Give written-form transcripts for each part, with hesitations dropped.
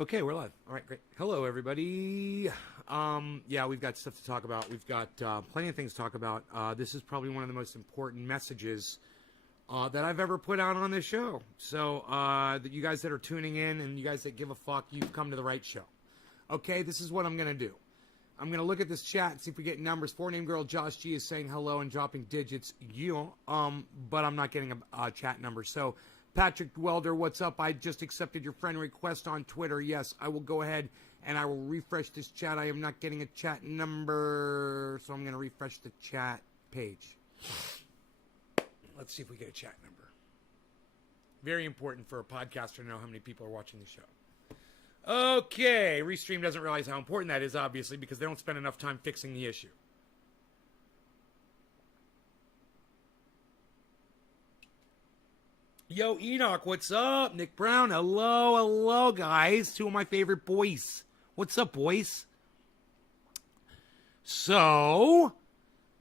Okay, we're live. All right, great. Hello, everybody. Yeah, we've got stuff to talk about. We've got plenty of things to talk about. This is probably one of the most important messages that I've ever put out on this show. So, that you guys that are tuning in and you guys that give a fuck, you've come to the right show. Okay, this is what I'm going to do. I'm going to look at this chat and see if we get numbers. 4-name girl Josh G is saying hello and dropping digits. But I'm not getting a chat number. So, Patrick Welder, what's up? I just accepted your friend request on Twitter. Yes, I will go ahead and I will refresh this chat. I am not getting a chat number, so I'm going to refresh the chat page. Let's see if we get a chat number. Very important for a podcaster to know how many people are watching the show. Okay, Restream doesn't realize how important that is, obviously, because they don't spend enough time fixing the issue. Yo, Enoch, what's up? Nick Brown, hello, guys. Two of my favorite boys. What's up, boys? So,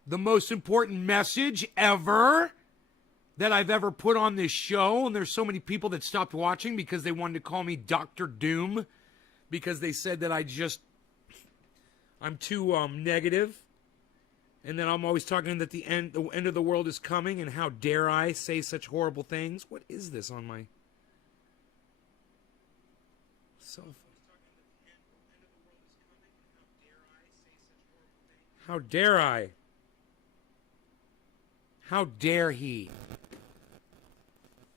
the most important message ever that I've ever put on this show, and there's so many people that stopped watching because they wanted to call me Dr. Doom, because they said that I'm too negative. And then I'm always talking that the end of the world is coming, and how dare I say such horrible things? What is this on my cell phone? How dare I? How dare he?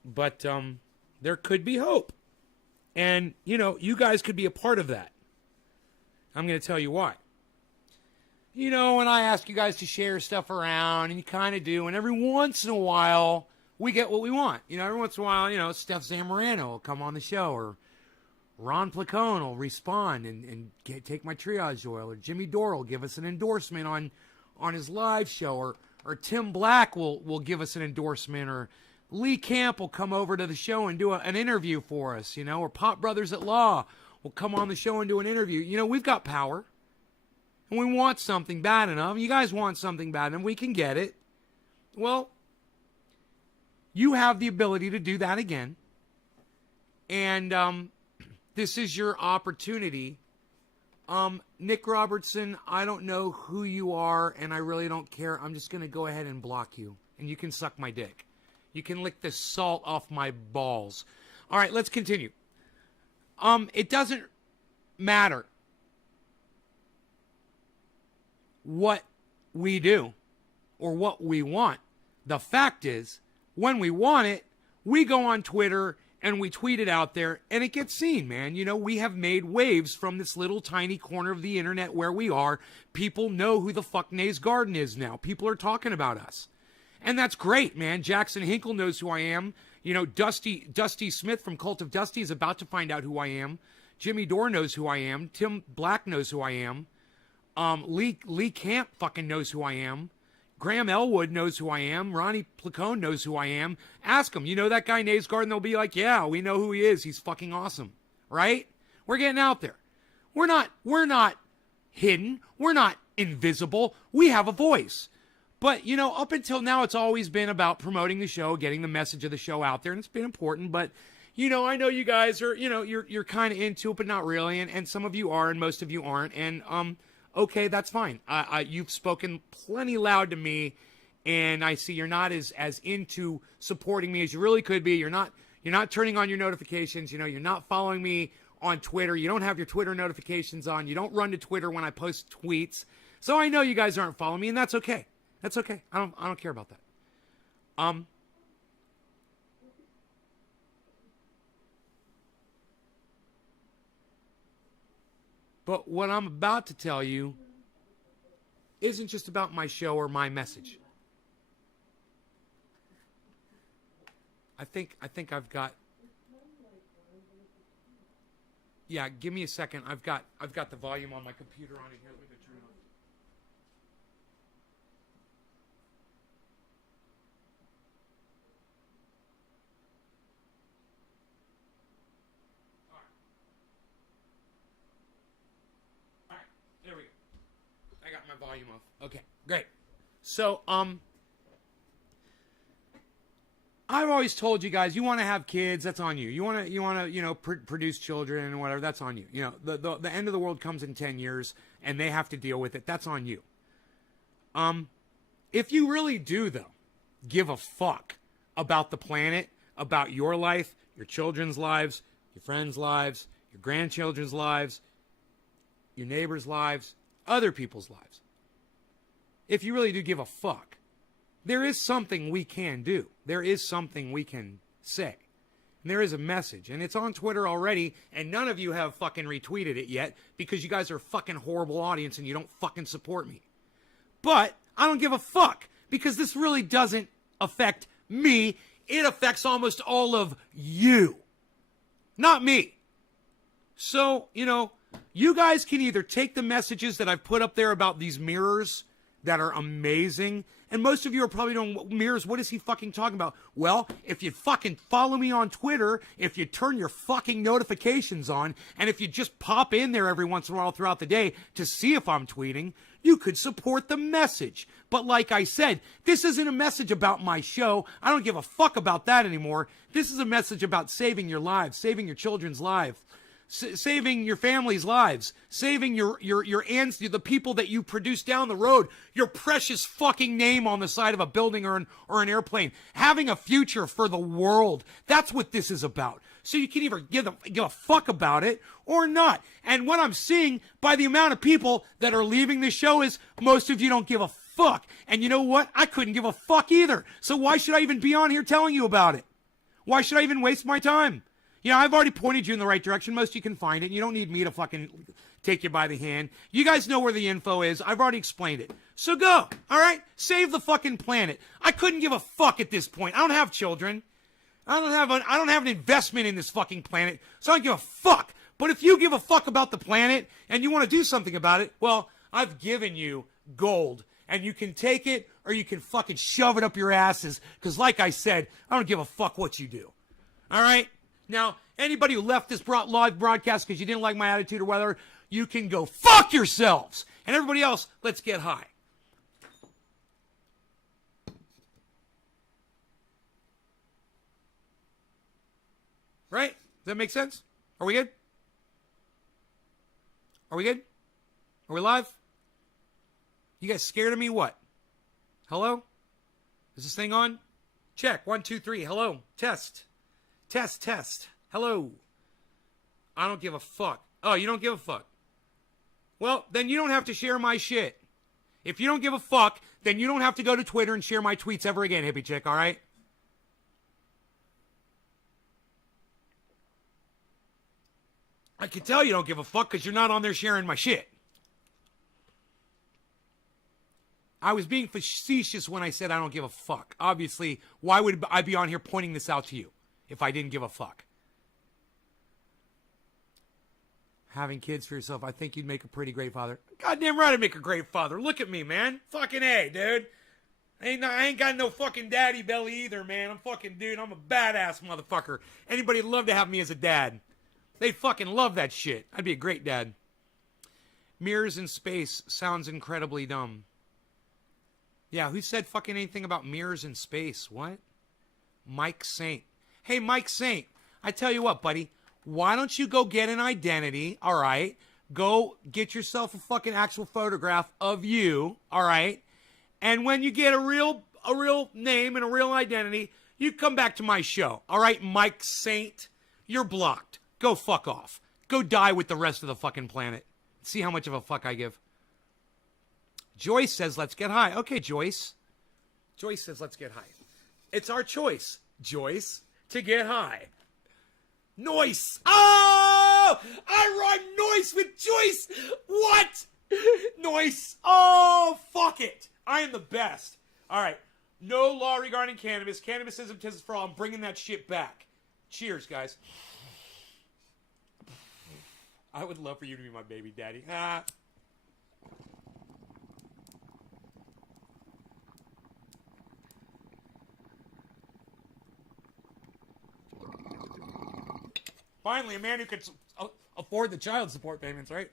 But there could be hope. And, you guys could be a part of that. I'm going to tell you why. When I ask you guys to share stuff around, and you kind of do, and every once in a while, we get what we want. Every once in a while, Steph Zamorano will come on the show, or Ron Placone will respond and take my triage oil, or Jimmy Dore will give us an endorsement on his live show, or Tim Black will give us an endorsement, or Lee Camp will come over to the show and do an interview for us, or Pop Brothers at Law will come on the show and do an interview. We've got power. And we want something bad enough. You guys want something bad enough. We can get it. Well, you have the ability to do that again. And this is your opportunity. Nick Robertson, I don't know who you are, and I really don't care. I'm just going to go ahead and block you. And you can suck my dick. You can lick the salt off my balls. All right, let's continue. It doesn't matter what we do or what we want. The fact is, when we want it, we go on Twitter and we tweet it out there, and it gets seen, man. We have made waves from this little tiny corner of the internet where we are. People know who the fuck Nays Garden is now. People are talking about us. And that's great, man. Jackson Hinkle knows who I am. Dusty Smith from Cult of Dusty is about to find out who I am. Jimmy Dore knows who I am. Tim Black knows who I am. Lee Camp fucking knows who I am. Graham Elwood knows who I am. Ronnie Placone knows who I am. Ask him, that guy Nays Garden? They'll be like, yeah, we know who he is. He's fucking awesome. Right? We're getting out there. We're not hidden. We're not invisible. We have a voice. But, up until now, it's always been about promoting the show, getting the message of the show out there, and it's been important. But, I know you guys are, you're kind of into it, but not really. And some of you are, and most of you aren't. And, okay, that's fine. You've spoken plenty loud to me, and I see you're not as into supporting me as you really could be. You're not turning on your notifications. You're not following me on Twitter. You don't have your Twitter notifications on. You don't run to Twitter when I post tweets. So I know you guys aren't following me, and that's okay. That's okay. I don't care about that. But what I'm about to tell you isn't just about my show or my message. I think I've got. Yeah, give me a second. I've got the volume on my computer on it here. Let me go turn it on. There we go. I got my volume off. Okay, great. So, I've always told you guys, you want to have kids, that's on you. You want to, produce children and whatever, that's on you. The end of the world comes in 10 years and they have to deal with it. That's on you. If you really do, though, give a fuck about the planet, about your life, your children's lives, your friends' lives, your grandchildren's lives, your neighbors' lives, other people's lives. If you really do give a fuck, there is something we can do. There is something we can say. And there is a message. And it's on Twitter already, and none of you have fucking retweeted it yet because you guys are a fucking horrible audience and you don't fucking support me. But I don't give a fuck because this really doesn't affect me. It affects almost all of you. Not me. So, you guys can either take the messages that I've put up there about these mirrors that are amazing. And most of you are probably doing mirrors. What is he fucking talking about? Well, if you fucking follow me on Twitter, if you turn your fucking notifications on, and if you just pop in there every once in a while throughout the day to see if I'm tweeting, you could support the message. But like I said, this isn't a message about my show. I don't give a fuck about that anymore. This is a message about saving your lives, saving your children's lives. Saving your family's lives, saving your the people that you produce down the road, your precious fucking name on the side of a building or an airplane, having a future for the world. That's what this is about. So you can either give a fuck about it or not. And what I'm seeing by the amount of people that are leaving the show is most of you don't give a fuck. And you know what? I couldn't give a fuck either. So why should I even be on here telling you about it? Why should I even waste my time? I've already pointed you in the right direction. Most of you can find it. You don't need me to fucking take you by the hand. You guys know where the info is. I've already explained it. So go, all right? Save the fucking planet. I couldn't give a fuck at this point. I don't have children. I don't have an investment in this fucking planet, so I don't give a fuck. But if you give a fuck about the planet and you want to do something about it, well, I've given you gold. And you can take it or you can fucking shove it up your asses. Because like I said, I don't give a fuck what you do. All right? Now, anybody who left this live broadcast because you didn't like my attitude or whatever, you can go fuck yourselves. And everybody else, let's get high. Right? Does that make sense? Are we good? Are we good? Are we live? You guys scared of me? What? Hello? Is this thing on? Check. 1, 2, 3. Hello. Test. Test, test. Hello. I don't give a fuck. Oh, you don't give a fuck. Well, then you don't have to share my shit. If you don't give a fuck, then you don't have to go to Twitter and share my tweets ever again, hippie chick, all right? I can tell you don't give a fuck because you're not on there sharing my shit. I was being facetious when I said I don't give a fuck. Obviously, why would I be on here pointing this out to you if I didn't give a fuck? Having kids for yourself, I think you'd make a pretty great father. Goddamn right I'd make a great father. Look at me, man. Fucking A, dude. I ain't got no fucking daddy belly either, man. I'm a badass motherfucker. Anybody'd love to have me as a dad. They'd fucking love that shit. I'd be a great dad. Mirrors in space sounds incredibly dumb. Yeah, who said fucking anything about mirrors in space? What? Mike Saint. Hey, Mike Saint, I tell you what, buddy. Why don't you go get an identity, all right? Go get yourself a fucking actual photograph of you, all right? And when you get a real name and a real identity, you come back to my show, all right, Mike Saint? You're blocked. Go fuck off. Go die with the rest of the fucking planet. See how much of a fuck I give. Joyce says, let's get high. Okay, Joyce. Joyce says, let's get high. It's our choice, Joyce, to get high. Noise. Oh! I run noise with Joyce. What? Noise. Oh, fuck it. I am the best. All right. No law regarding cannabis. Cannabis isn't for all. I'm bringing that shit back. Cheers, guys. I would love for you to be my baby daddy. Ah. Finally, a man who could afford the child support payments, right?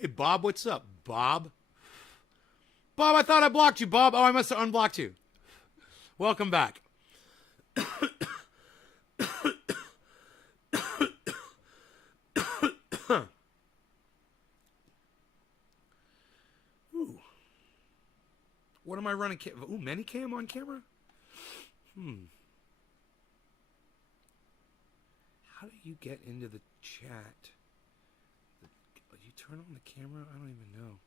Hey, Bob, what's up, Bob? Bob, I thought I blocked you, Bob. Oh, I must have unblocked you. Welcome back. Ooh. What am I running? Ooh, Manycam on camera? How do you get into the chat? You turn on the camera? I don't even know.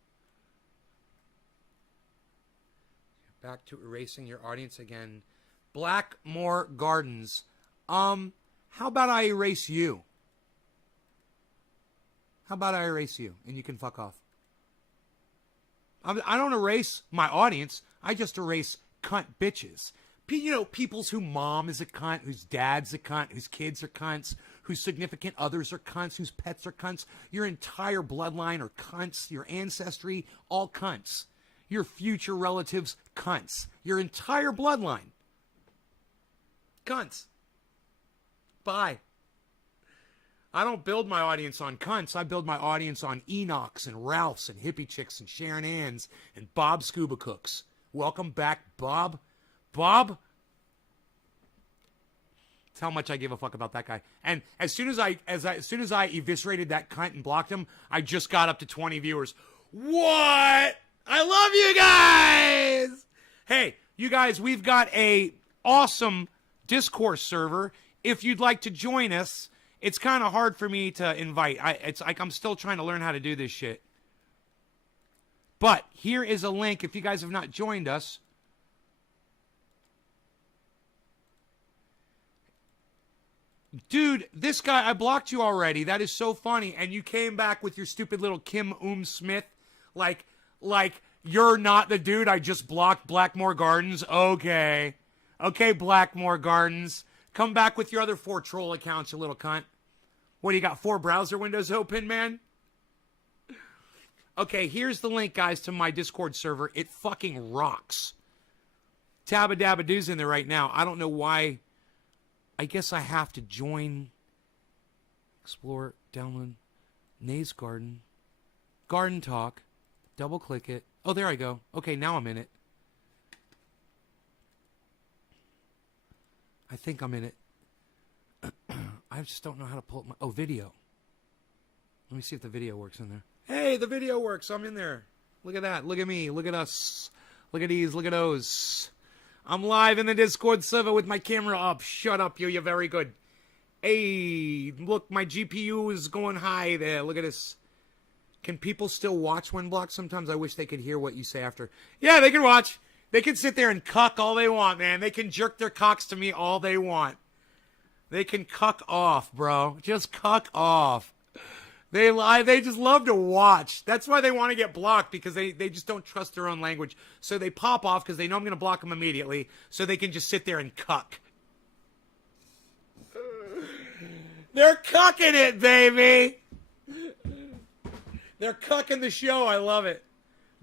Back to erasing your audience again. Blackmore Gardens. How about I erase you? How about I erase you and you can fuck off? I don't erase my audience. I just erase cunt bitches. You know, people's whose mom is a cunt, whose dad's a cunt, whose kids are cunts, whose significant others are cunts, whose pets are cunts. Your entire bloodline are cunts. Your ancestry, all cunts. Your future relatives, cunts. Your entire bloodline, cunts. Bye. I don't build my audience on cunts. I build my audience on Enochs and Ralphs and hippie chicks and Sharon Ann's and Bob Scuba Cooks. Welcome back, Bob. Bob? That's how much I give a fuck about that guy. And as soon as I eviscerated that cunt and blocked him, I just got up to 20 viewers. What? I love you guys. Hey, you guys, we've got a awesome Discourse server. If you'd like to join us, it's kind of hard for me to invite. It's like I'm still trying to learn how to do this shit. But here is a link if you guys have not joined us. Dude, this guy, I blocked you already. That is so funny. And you came back with your stupid little Kim Smith. Like you're not the dude I just blocked. Blackmore Gardens. Okay, Blackmore Gardens. Come back with your other 4 troll accounts, you little cunt. What, you got 4 browser windows open, man? Okay, here's the link, guys, to my Discord server. It fucking rocks. Tabba Dabba Doo's in there right now. I don't know why. I guess I have to join. Explore, download, Nays Garden, Garden Talk, double click it. Oh, there I go. Okay, now I'm in it. I think I'm in it. I just don't know how to pull up my... Oh, video. Let me see if the video works in there. Hey, the video works. I'm in there. Look at that. Look at me. Look at us. Look at these. Look at those. I'm live in the Discord server with my camera up. Shut up, you. You're very good. Hey, look, my GPU is going high there. Look at this. Can people still watch when blocked? Sometimes I wish they could hear what you say after. Yeah, they can watch. They can sit there and cuck all they want, man. They can jerk their cocks to me all they want. They can cuck off, bro. Just cuck off. They just love to watch. That's why they want to get blocked, because they just don't trust their own language. So they pop off because they know I'm going to block them immediately, so they can just sit there and cuck. They're cucking it, baby. They're cucking the show. I love it.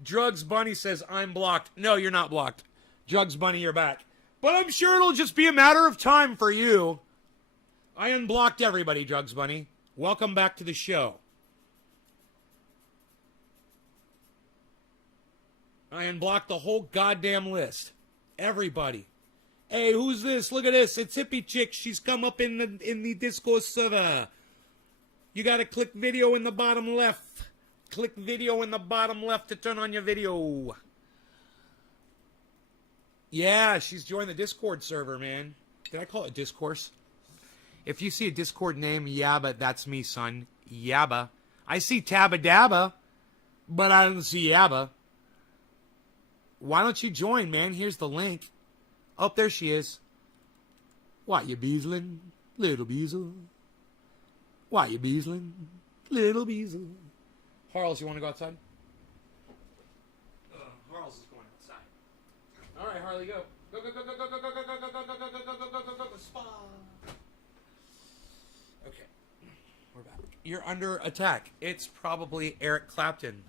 Drugs Bunny says, I'm blocked. No, you're not blocked. Drugs Bunny, you're back. But I'm sure it'll just be a matter of time for you. I unblocked everybody, Drugs Bunny. Welcome back to the show. I unblocked the whole goddamn list. Everybody. Hey, who's this? Look at this. It's Hippie Chick. She's come up in the Discourse server. You gotta click video in the bottom left. Click video in the bottom left to turn on your video. Yeah, she's joined the Discord server, man. Did I call it Discourse? If you see a Discord name, Yabba, that's me, son. Yabba. I see Tabba Dabba, but I don't see Yabba. Why don't you join, man? Here's the link. Oh, there she is. Why you beezling, little beezle? Why you beezling, little beezle? Harles, you want to go outside? Harles is going outside. All right, Harley, go. Go, go, go, go, go, go, go, go, go, go, go, go, go, go, go, go, go, go, spa. Okay, we're back. You're under attack. It's probably Eric Clapton.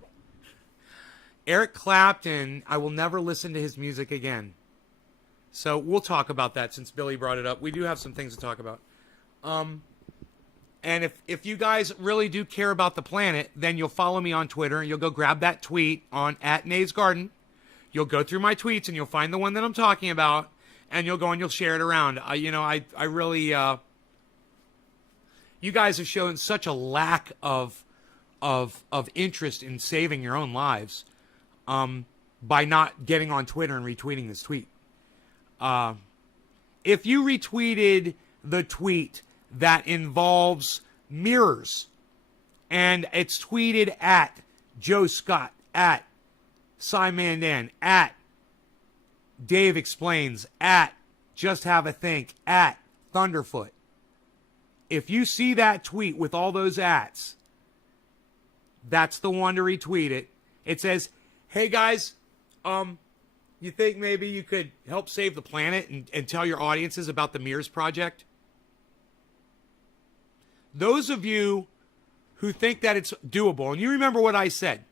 Eric Clapton, I will never listen to his music again. So we'll talk about that since Billy brought it up. We do have some things to talk about. And if you guys really do care about the planet, then you'll follow me on Twitter and you'll go grab that tweet on @NaysGarden. You'll go through my tweets and you'll find the one that I'm talking about, and you'll go and you'll share it around. I really, you guys have shown such a lack of interest in saving your own lives by not getting on Twitter and retweeting this tweet. If you retweeted the tweet that involves mirrors, and it's tweeted at Joe Scott, at Cy Mandan, at Dave Explains, at Just Have a Think, at Thunderfoot. If you see that tweet with all those ats, that's the one to retweet it. It says, hey guys, you think maybe you could help save the planet and tell your audiences about the Mirrors Project? Those of you who think that it's doable, and you remember what I said.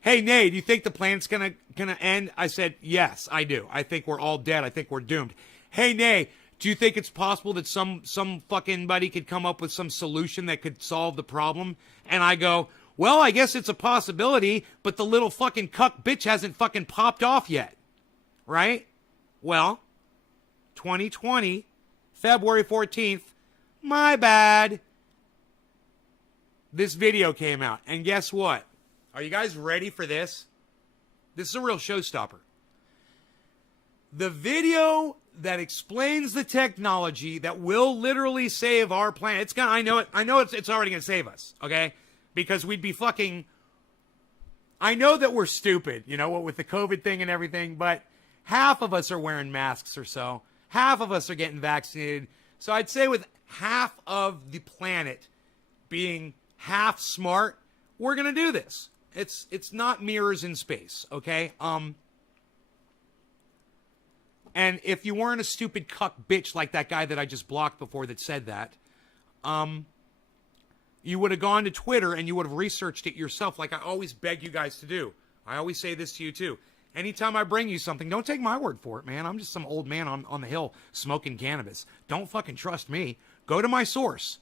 Hey, Nay, do you think the planet's gonna end? I said, yes, I do. I think we're all dead. I think we're doomed. Hey, Nay, do you think it's possible that some fucking buddy could come up with some solution that could solve the problem? And I go, well, I guess it's a possibility, but the little fucking cuck bitch hasn't fucking popped off yet. Right? Well, 2020, February 14th, my bad. This video came out. And guess what? Are you guys ready for this? This is a real showstopper. The video that explains the technology that will literally save our planet. It's gonna. I know it's already gonna save us. Okay, because we'd be fucking. I know that we're stupid, you know, what with the COVID thing and everything, but half of us are wearing masks or so. Half of us are getting vaccinated. So I'd say with half of the planet being half smart, we're gonna do this. It's not mirrors in space, okay? And if you weren't a stupid cuck bitch like that guy that I just blocked before that said that, you would have gone to Twitter and you would have researched it yourself, like I always beg you guys to do. I always say this to you too. Anytime I bring you something, don't take my word for it, man. I'm just some old man on the hill smoking cannabis. Don't fucking trust me. Go to my source.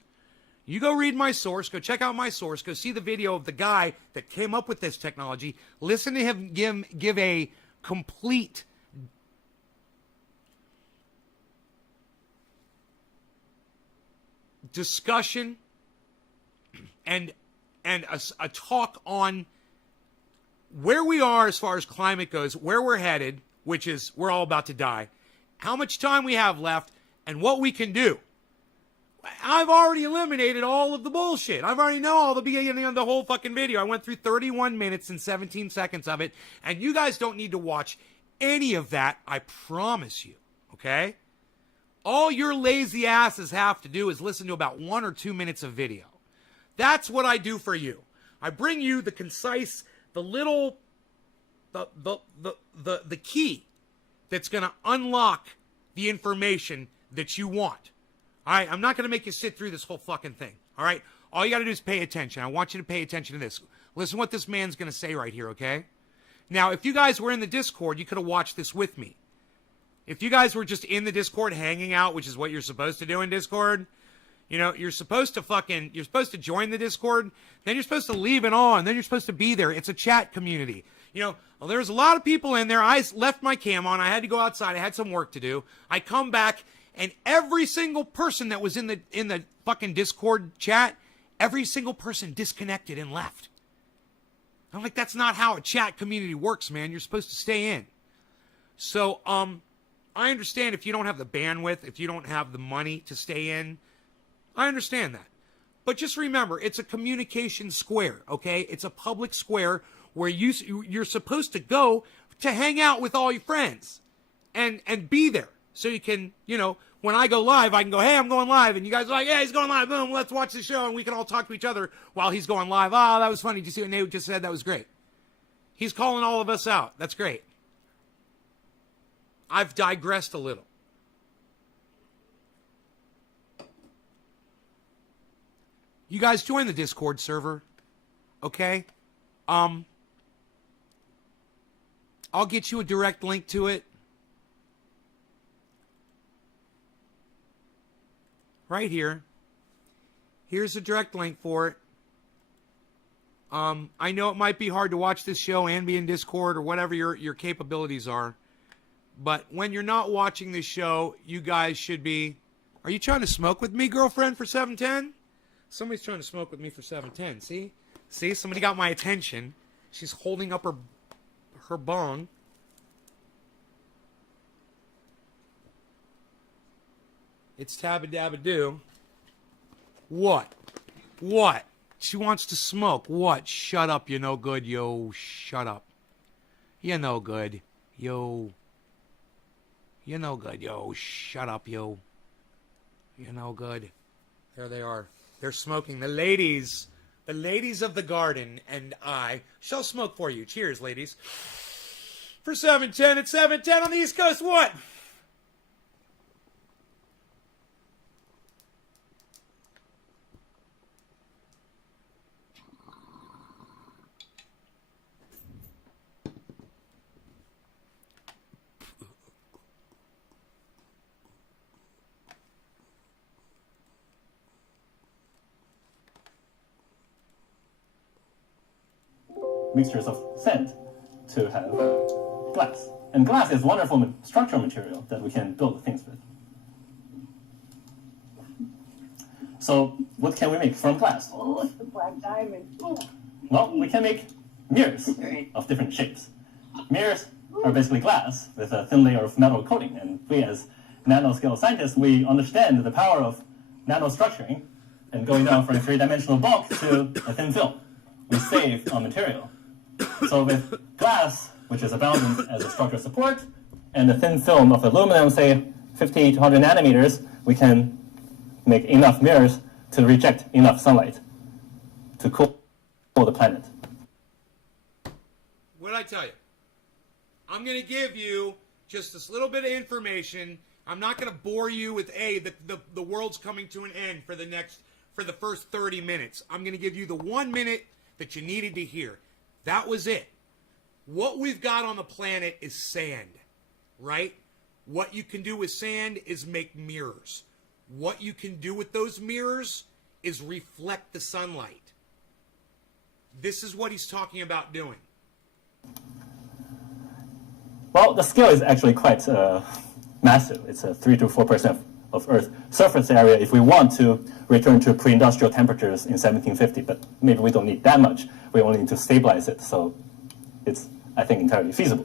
You go read my source, go check out my source, go see the video of the guy that came up with this technology. Listen to him give a complete discussion and a talk on where we are as far as climate goes, where we're headed, which is we're all about to die, how much time we have left, and what we can do. I've already eliminated all of the bullshit. I've already know all the beginning of the whole fucking video. I went through 31 minutes and 17 seconds of it, and you guys don't need to watch any of that, I promise you, okay? All your lazy asses have to do is listen to about 1 or 2 minutes of video. That's what I do for you. I bring you the concise, the little, the key that's going to unlock the information that you want. All right, I'm not going to make you sit through this whole fucking thing. All right, all you got to do is pay attention. I want you to pay attention to this. Listen to what this man's going to say right here, okay? Now, if you guys were in the Discord, you could have watched this with me. If you guys were just in the Discord hanging out, which is what you're supposed to do in Discord, you know, you're supposed to join the Discord, then you're supposed to leave it on, then you're supposed to be there. It's a chat community. You know, well, there's a lot of people in there. I left my cam on. I had to go outside. I had some work to do. I come back, and every single person that was in the fucking Discord chat, every single person disconnected and left. I'm like, that's not how a chat community works, man. You're supposed to stay in. So, I understand if you don't have the bandwidth, if you don't have the money to stay in. I understand that. But just remember, it's a communication square, okay? It's a public square where you're supposed to go to hang out with all your friends and be there. So you can, you know, when I go live, I can go, hey, I'm going live. And you guys are like, yeah, he's going live. Boom, let's watch the show. And we can all talk to each other while he's going live. Oh, that was funny. Did you see what Nate just said? That was great. He's calling all of us out. That's great. I've digressed a little. You guys join the Discord server, okay? I'll get you a direct link to it. Right here. Here's a direct link for it. I know it might be hard to watch this show and be in Discord or whatever your capabilities are. But when you're not watching this show, you guys should be... Are you trying to smoke with me, girlfriend, for 710? Somebody's trying to smoke with me for 710. See? See? Somebody got my attention. She's holding up her bong. It's tabba-dabba-doo. What? What? She wants to smoke. What? Shut up, you no good, yo. Shut up. You no good, yo. You no good, yo. Shut up, yo. You no good. There they are. They're smoking. The ladies of the garden and I shall smoke for you. Cheers, ladies. For 710, it's 710 on the East Coast. What? Mixtures of sand to have glass. And glass is a wonderful structural material that we can build things with. So what can we make from glass? Oh, it's the black diamond. Oh. Well, we can make mirrors of different shapes. Mirrors are basically glass with a thin layer of metal coating. And we as nanoscale scientists, we understand the power of nanostructuring and going down from a three-dimensional bulk to a thin film. We save on material. So with glass, which is abundant as a structural support, and the thin film of aluminum, say 50 to 100 nanometers, we can make enough mirrors to reject enough sunlight to cool the planet. What did I tell you? I'm going to give you just this little bit of information. I'm not going to bore you with the world's coming to an end for the first 30 minutes. I'm going to give you the 1 minute that you needed to hear. That was it. What we've got on the planet is sand, right? What you can do with sand is make mirrors. What you can do with those mirrors is reflect the sunlight. This is what he's talking about doing. Well, the scale is actually quite massive. It's 3 to 4% of Earth's surface area if we want to return to pre-industrial temperatures in 1750, but maybe we don't need that much. We only need to stabilize it, so it's, I think, entirely feasible.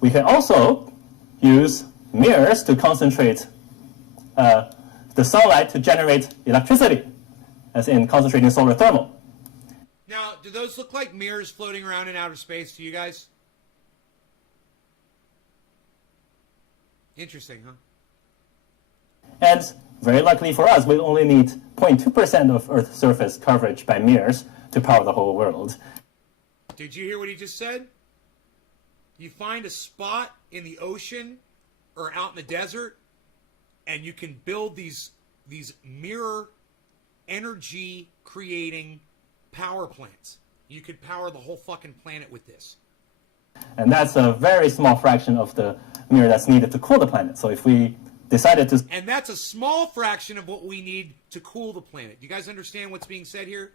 We can also use mirrors to concentrate the sunlight to generate electricity, as in concentrating solar thermal. Now, do those look like mirrors floating around in outer space to you guys? Interesting, huh? And very luckily for us, we only need 0.2% of Earth's surface coverage by mirrors to power the whole world. Did you hear what he just said? You find a spot in the ocean or out in the desert, and you can build these mirror energy creating power plants. You could power the whole fucking planet with this. And that's a very small fraction of the mirror that's needed to cool the planet. So if we decided to... And that's a small fraction of what we need to cool the planet. You guys understand what's being said here?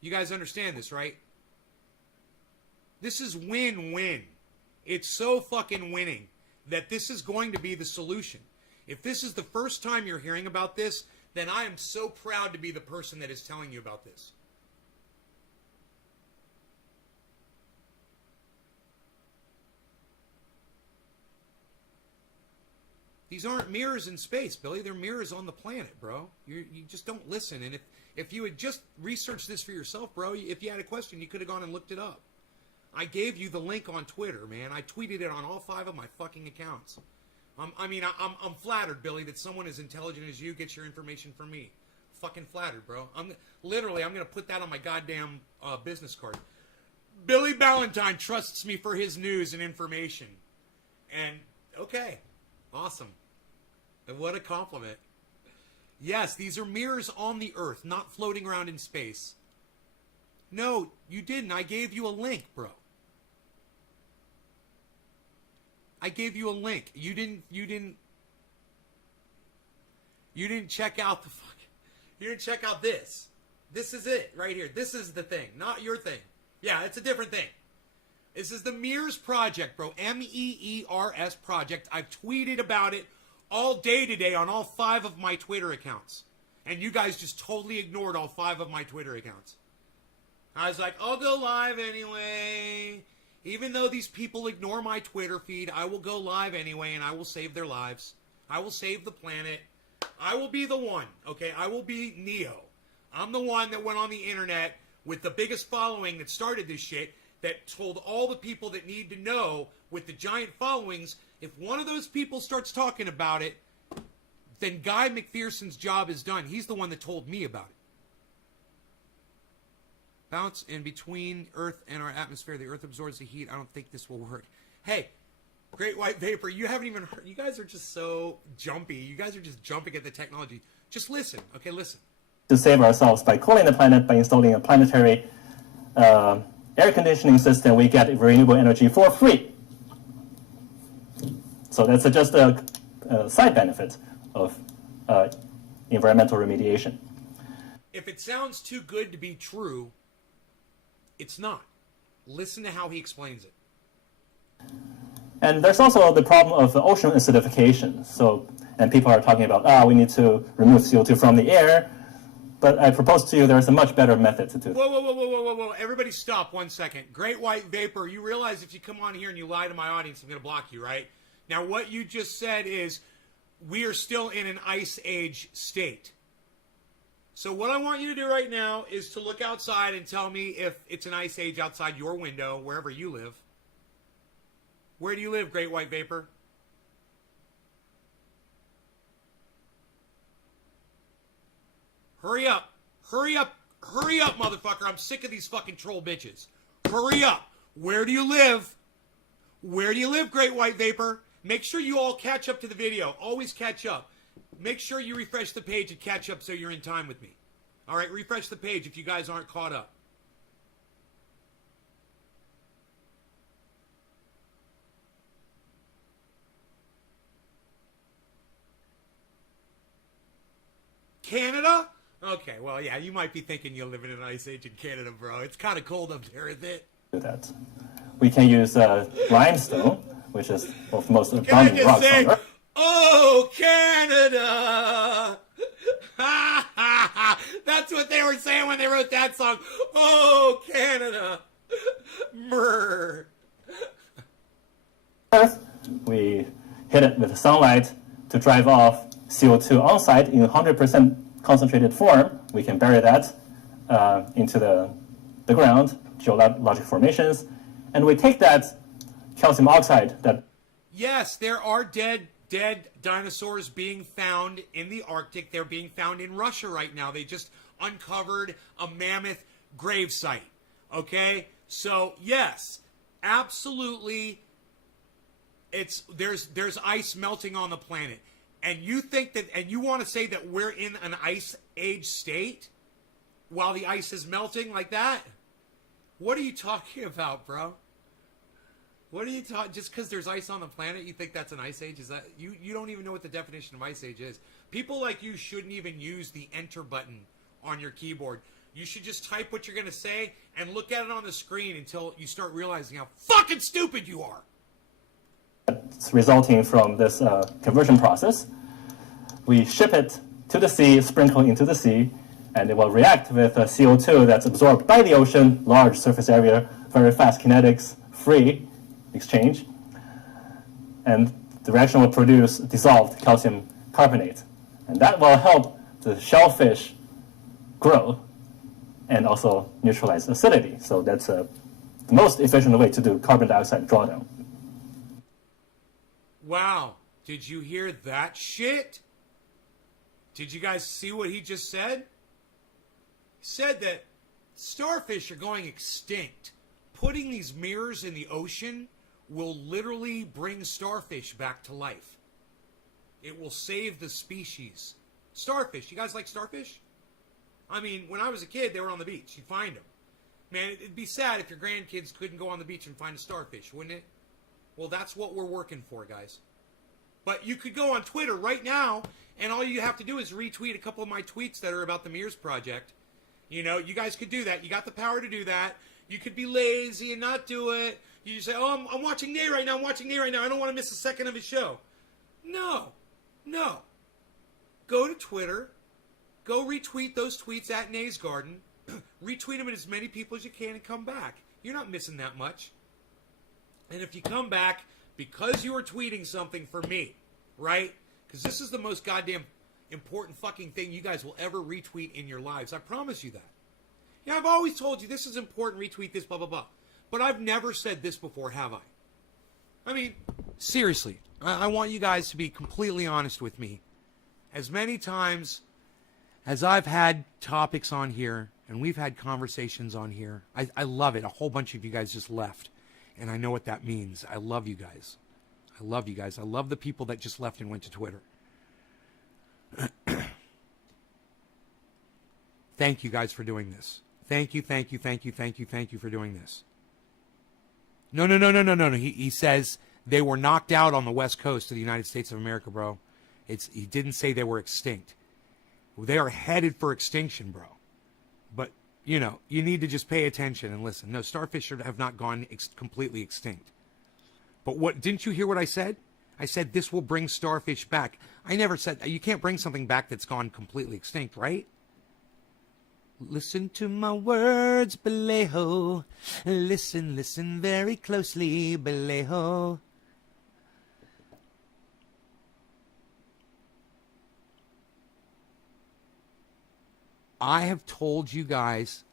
You guys understand this, right? This is win-win. It's so fucking winning that this is going to be the solution. If this is the first time you're hearing about this, then I am so proud to be the person that is telling you about this. These aren't mirrors in space, Billy. They're mirrors on the planet, bro. You just don't listen. And if you had just researched this for yourself, bro, if you had a question, you could have gone and looked it up. I gave you the link on Twitter, man. I tweeted it on all 5 of my fucking accounts. I'm flattered, Billy, that someone as intelligent as you gets your information from me. Fucking flattered, bro. I'm going to put that on my goddamn business card. Billy Ballantyne trusts me for his news and information. And, okay. Awesome. And what a compliment. Yes, these are mirrors on the Earth, not floating around in space. No, you didn't. I gave you a link, bro. I gave you a link. You didn't check out the fucking... You're going to check out this. This is it right here. This is the thing, not your thing. Yeah, it's a different thing. This is the MEERS project, bro. MEERS project. I've tweeted about it all day today on all 5 of my Twitter accounts. And you guys just totally ignored all 5 of my Twitter accounts. I was like, I'll go live anyway. Even though these people ignore my Twitter feed, I will go live anyway, and I will save their lives. I will save the planet. I will be the one, okay? I will be Neo. I'm the one that went on the internet with the biggest following that started this shit, that told all the people that need to know with the giant followings, if one of those people starts talking about it, then Guy McPherson's job is done. He's the one that told me about it. Bounce in between Earth and our atmosphere. The Earth absorbs the heat. I don't think this will work. Hey, Great White Vapor, you haven't even heard. You guys are just so jumpy. You guys are just jumping at the technology. Just listen. Okay, listen. To save ourselves by cooling the planet by installing a planetary air conditioning system, we get renewable energy for free. So that's just a side benefit of environmental remediation. If it sounds too good to be true, it's not. Listen to how he explains it. And there's also the problem of ocean acidification. And people are talking about, we need to remove CO2 from the air. But I propose to you there's a much better method to do that. Whoa. Everybody stop 1 second. Great White Vapor, you realize if you come on here and you lie to my audience, I'm going to block you, right? Now, what you just said is we are still in an ice age state. So what I want you to do right now is to look outside and tell me if it's an ice age outside your window, wherever you live. Where do you live, Great White Vapor? Hurry up. Hurry up. Hurry up, motherfucker. I'm sick of these fucking troll bitches. Hurry up. Where do you live? Where do you live, Great White Vapor? Make sure you all catch up to the video. Always catch up. Make sure you refresh the page and catch up so you're in time with me. All right, refresh the page if you guys aren't caught up. Canada? Okay, well, yeah, you might be thinking you're living in an ice age in Canada, bro. It's kind of cold up there, isn't it? Do that. We can use limestone, which is one of the most Can I abundant just rocks say, on Earth. oh, Canada! That's what they were saying when they wrote that song. Oh, Canada! Brr. Earth, we hit it with sunlight to drive off CO2 on site in 100% concentrated form. We can bury that into the ground, geologic formations, and we take that calcium oxide that. Yes, there are dead dinosaurs being found in the Arctic. They're being found in Russia right now. They just uncovered a mammoth gravesite. Okay? So, yes, absolutely, there's ice melting on the planet. And you think that, and you want to say that we're in an ice age state while the ice is melting like that? What are you talking about, bro? What are you talking? Just because there's ice on the planet, you think that's an ice age? Is that you don't even know what the definition of ice age is? People like you shouldn't even use the enter button on your keyboard. You should just type what you're going to say and look at it on the screen until you start realizing how fucking stupid you are. It's resulting from this conversion process. We ship it to the sea, sprinkle into the sea, and it will react with CO2 that's absorbed by the ocean, large surface area, very fast kinetics, free exchange. And the reaction will produce dissolved calcium carbonate. And that will help the shellfish grow and also neutralize acidity. So that's the most efficient way to do carbon dioxide drawdown. Wow. Did you hear that shit? Did you guys see what he just said? He said that starfish are going extinct. Putting these mirrors in the ocean will literally bring starfish back to life. It will save the species. Starfish. You guys like starfish? I mean, when I was a kid, they were on the beach. You'd find them. Man, it'd be sad if your grandkids couldn't go on the beach and find a starfish, wouldn't it? Well, that's what we're working for, guys. But you could go on Twitter right now And all you have to do is retweet a couple of my tweets that are about the Mears Project. You know, you guys could do that. You got the power to do that. You could be lazy and not do it. You just say, oh, I'm watching Nate right now. I'm watching Nate right now. I don't want to miss a second of his show. No. Go to Twitter. Go retweet those tweets at Nays Garden. Retweet them at as many people as you can and come back. You're not missing that much. And if you come back because you are tweeting something for me, right? Because this is the most goddamn important fucking thing you guys will ever retweet in your lives. I promise you that. Yeah, I've always told you this is important, retweet this, blah, blah, blah. But I've never said this before, have I? I mean, seriously, I want you guys to be completely honest with me. As many times as I've had topics on here, and we've had conversations on here, I love it. A whole bunch of you guys just left, and I know what that means. I love you guys. I love you guys. I love the people that just left and went to Twitter. Thank you guys for doing this. Thank you for doing this. No. He says they were knocked out on the west coast of the United States of America, bro. He didn't say they were extinct. They are headed for extinction, bro. But, you know, you need to just pay attention and listen. No, starfish have not gone completely extinct. But what, didn't you hear what I said? I said this will bring starfish back. I never said, you can't bring something back that's gone completely extinct, right? Listen to my words, Belejo. Listen very closely, Belejo. I have told you guys,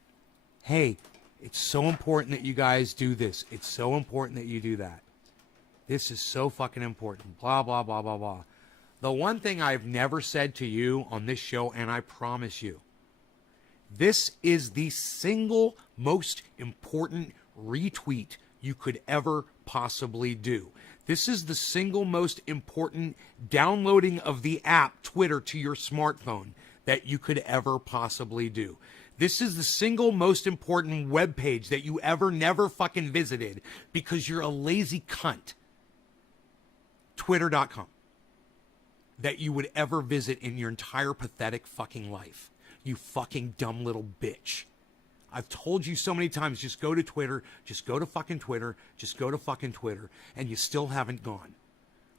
hey, it's so important that you guys do this. It's so important that you do that. This is so fucking important. Blah, blah, blah, blah, blah. The one thing I've never said to you on this show, and I promise you, this is the single most important retweet you could ever possibly do. This is the single most important downloading of the app Twitter to your smartphone that you could ever possibly do. This is the single most important web page that you ever never fucking visited because you're a lazy cunt. Twitter.com. That you would ever visit in your entire pathetic fucking life. You fucking dumb little bitch. I've told you so many times, just go to Twitter, just go to fucking Twitter, just go to fucking Twitter, and you still haven't gone.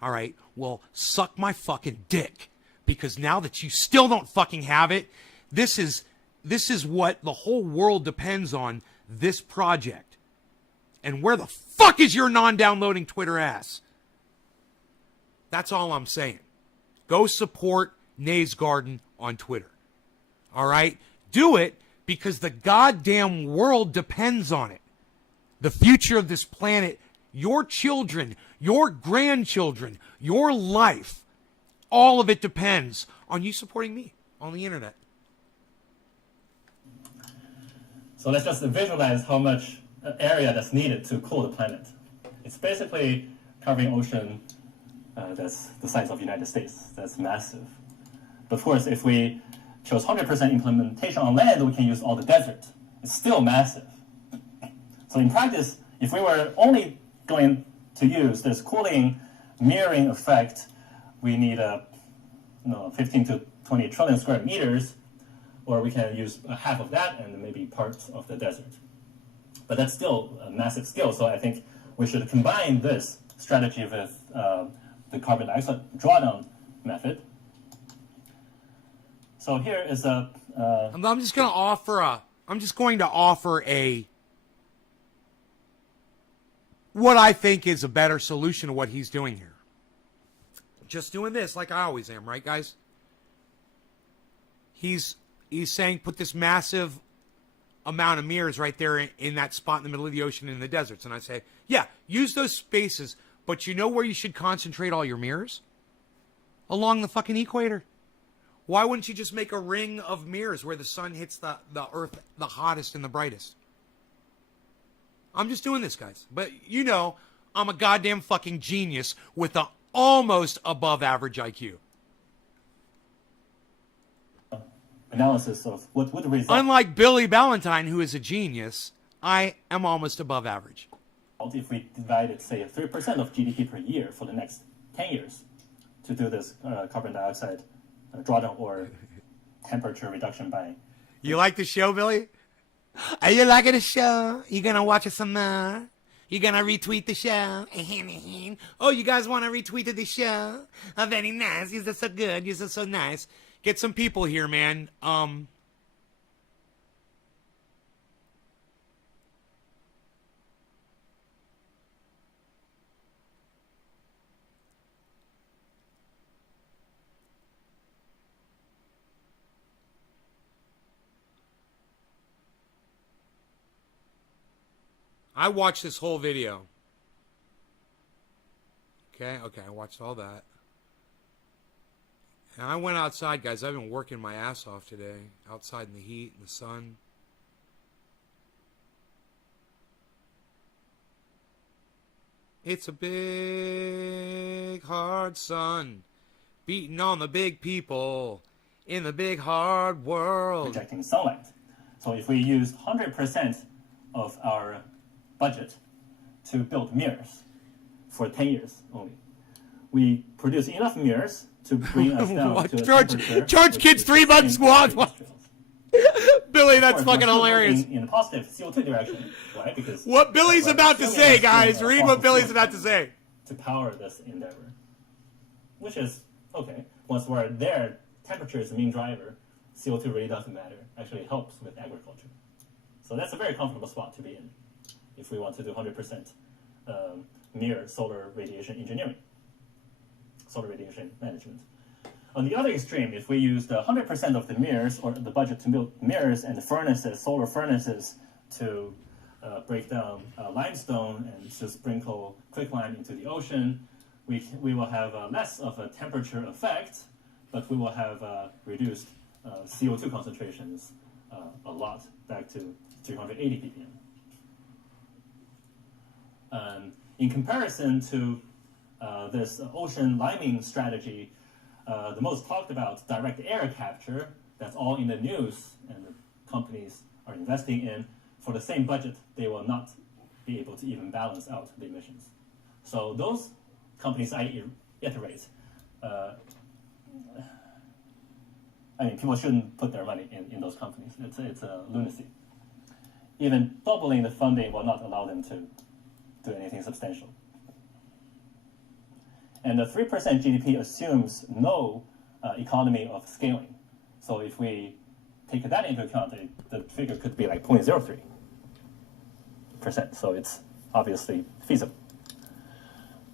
All right? Well, suck my fucking dick. Because now that you still don't fucking have it, this is what the whole world depends on, this project. And where the fuck is your non-downloading Twitter ass? That's all I'm saying. Go support Nays Garden on Twitter. All right? Do it because the goddamn world depends on it. The future of this planet, your children, your grandchildren, your life, all of it depends on you supporting me on the internet. So let's just visualize how much area that's needed to cool the planet. It's basically covering ocean that's the size of the United States. That's massive. But of course, if we chose 100% implementation on land, we can use all the desert. It's still massive. So in practice, if we were only going to use this cooling mirroring effect, we need 15 to 20 trillion square meters, or we can use half of that and maybe parts of the desert. But that's still a massive scale, so I think we should combine this strategy with the carbon dioxide drawdown method. So here is a... I'm just going to offer a what I think is a better solution to what he's doing here. Just doing this like I always am, right, guys? He's saying put this massive amount of mirrors right there in that spot in the middle of the ocean in the deserts. And I say, yeah, use those spaces, but you know where you should concentrate all your mirrors? Along the fucking equator. Why wouldn't you just make a ring of mirrors where the sun hits the earth the hottest and the brightest? I'm just doing this, guys. But you know, I'm a goddamn fucking genius with a almost above average IQ. Analysis of what would result. Unlike Billy Ballantyne, who is a genius, I am almost above average. If we divided, say, 3% of GDP per year for the next 10 years to do this carbon dioxide drawdown or temperature reduction by. You like the show, Billy? Are you liking the show? You gonna watch it some more? You gonna retweet the show? Oh, you guys want to retweet the show? Oh, very nice. You're so good. You're so nice. Get some people here, man. I watched this whole video. Okay, I watched all that. And I went outside, guys. I've been working my ass off today. Outside in the heat and the sun. It's a big, hard sun beating on the big people in the big, hard world. Projecting sunlight. So if we used 100% of our budget to build mirrors for 10 years only, we produce enough mirrors to bring us down to Charge kids $3 more. Billy, that's fucking hilarious. In a positive CO2 direction, right? Because what Billy's about to say, guys. Read what Billy's about to say. To power this endeavor, which is okay. Once we're there, temperature is the main driver. CO2 really doesn't matter. Actually, it helps with agriculture. So that's a very comfortable spot to be in if we want to do 100% near solar radiation engineering, solar radiation management. On the other extreme, if we used 100% of the mirrors or the budget to build mirrors and the furnaces, solar furnaces, to break down limestone and to sprinkle quicklime into the ocean, we will have less of a temperature effect, but we will have reduced CO2 concentrations a lot, back to 380 ppm. In comparison to this ocean liming strategy, the most talked about direct air capture, that's all in the news and the companies are investing in, for the same budget, they will not be able to even balance out the emissions. So those companies, I iterate, I mean, people shouldn't put their money in those companies. It's a lunacy. Even doubling the funding will not allow them to do anything substantial. And the 3% GDP assumes no economy of scaling. So if we take that into account, the figure could be like 0.03%. So it's obviously feasible.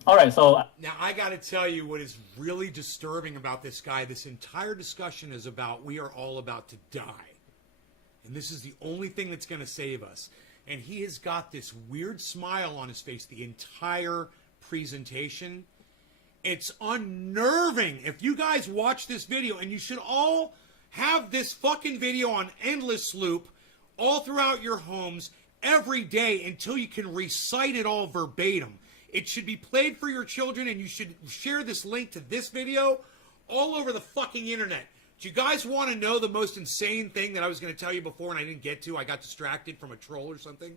All right, so now I got to tell you what is really disturbing about this guy. This entire discussion is about we are all about to die. And this is the only thing that's going to save us. And he has got this weird smile on his face the entire presentation. It's unnerving. If you guys watch this video, and you should all have this fucking video on endless loop all throughout your homes every day until you can recite it all verbatim. It should be played for your children, and you should share this link to this video all over the fucking internet. Do you guys want to know the most insane thing that I was going to tell you before and I didn't get to? I got distracted from a troll or something.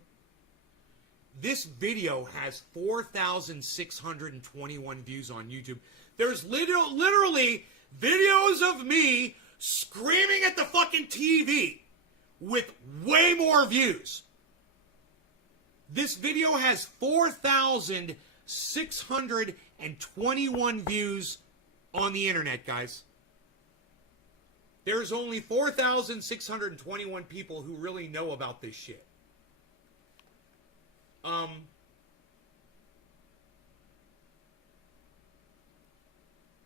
This video has 4,621 views on YouTube. There's literally videos of me screaming at the fucking TV with way more views. This video has 4,621 views on the internet, guys. There's only 4,621 people who really know about this shit.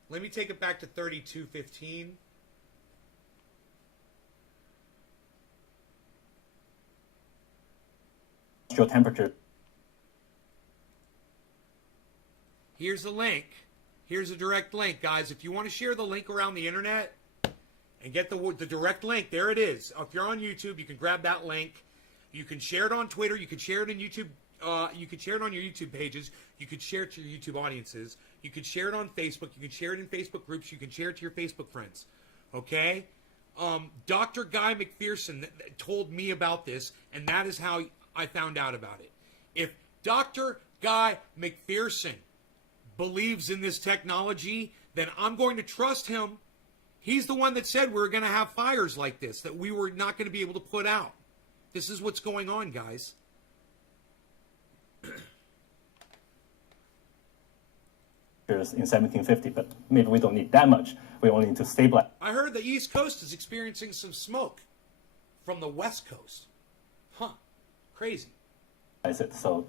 Let me take it back to 3215. Temperature. Here's a link. Here's a direct link, guys. If you want to share the link around the internet and get the direct link, there it is. If you're on YouTube, you can grab that link. You can share it on Twitter. You can share it on YouTube. You can share it on your YouTube pages. You could share it to your YouTube audiences. You could share it on Facebook. You can share it in Facebook groups. You can share it to your Facebook friends. Okay? Dr. Guy McPherson told me about this, and that is how I found out about it. If Dr. Guy McPherson believes in this technology, then I'm going to trust him. He's the one that said we were going to have fires like this, that we were not going to be able to put out. This is what's going on, guys. In 1750, but maybe we don't need that much. We only need to stabilize I heard the East Coast is experiencing some smoke from the West Coast. Huh. Crazy. it, so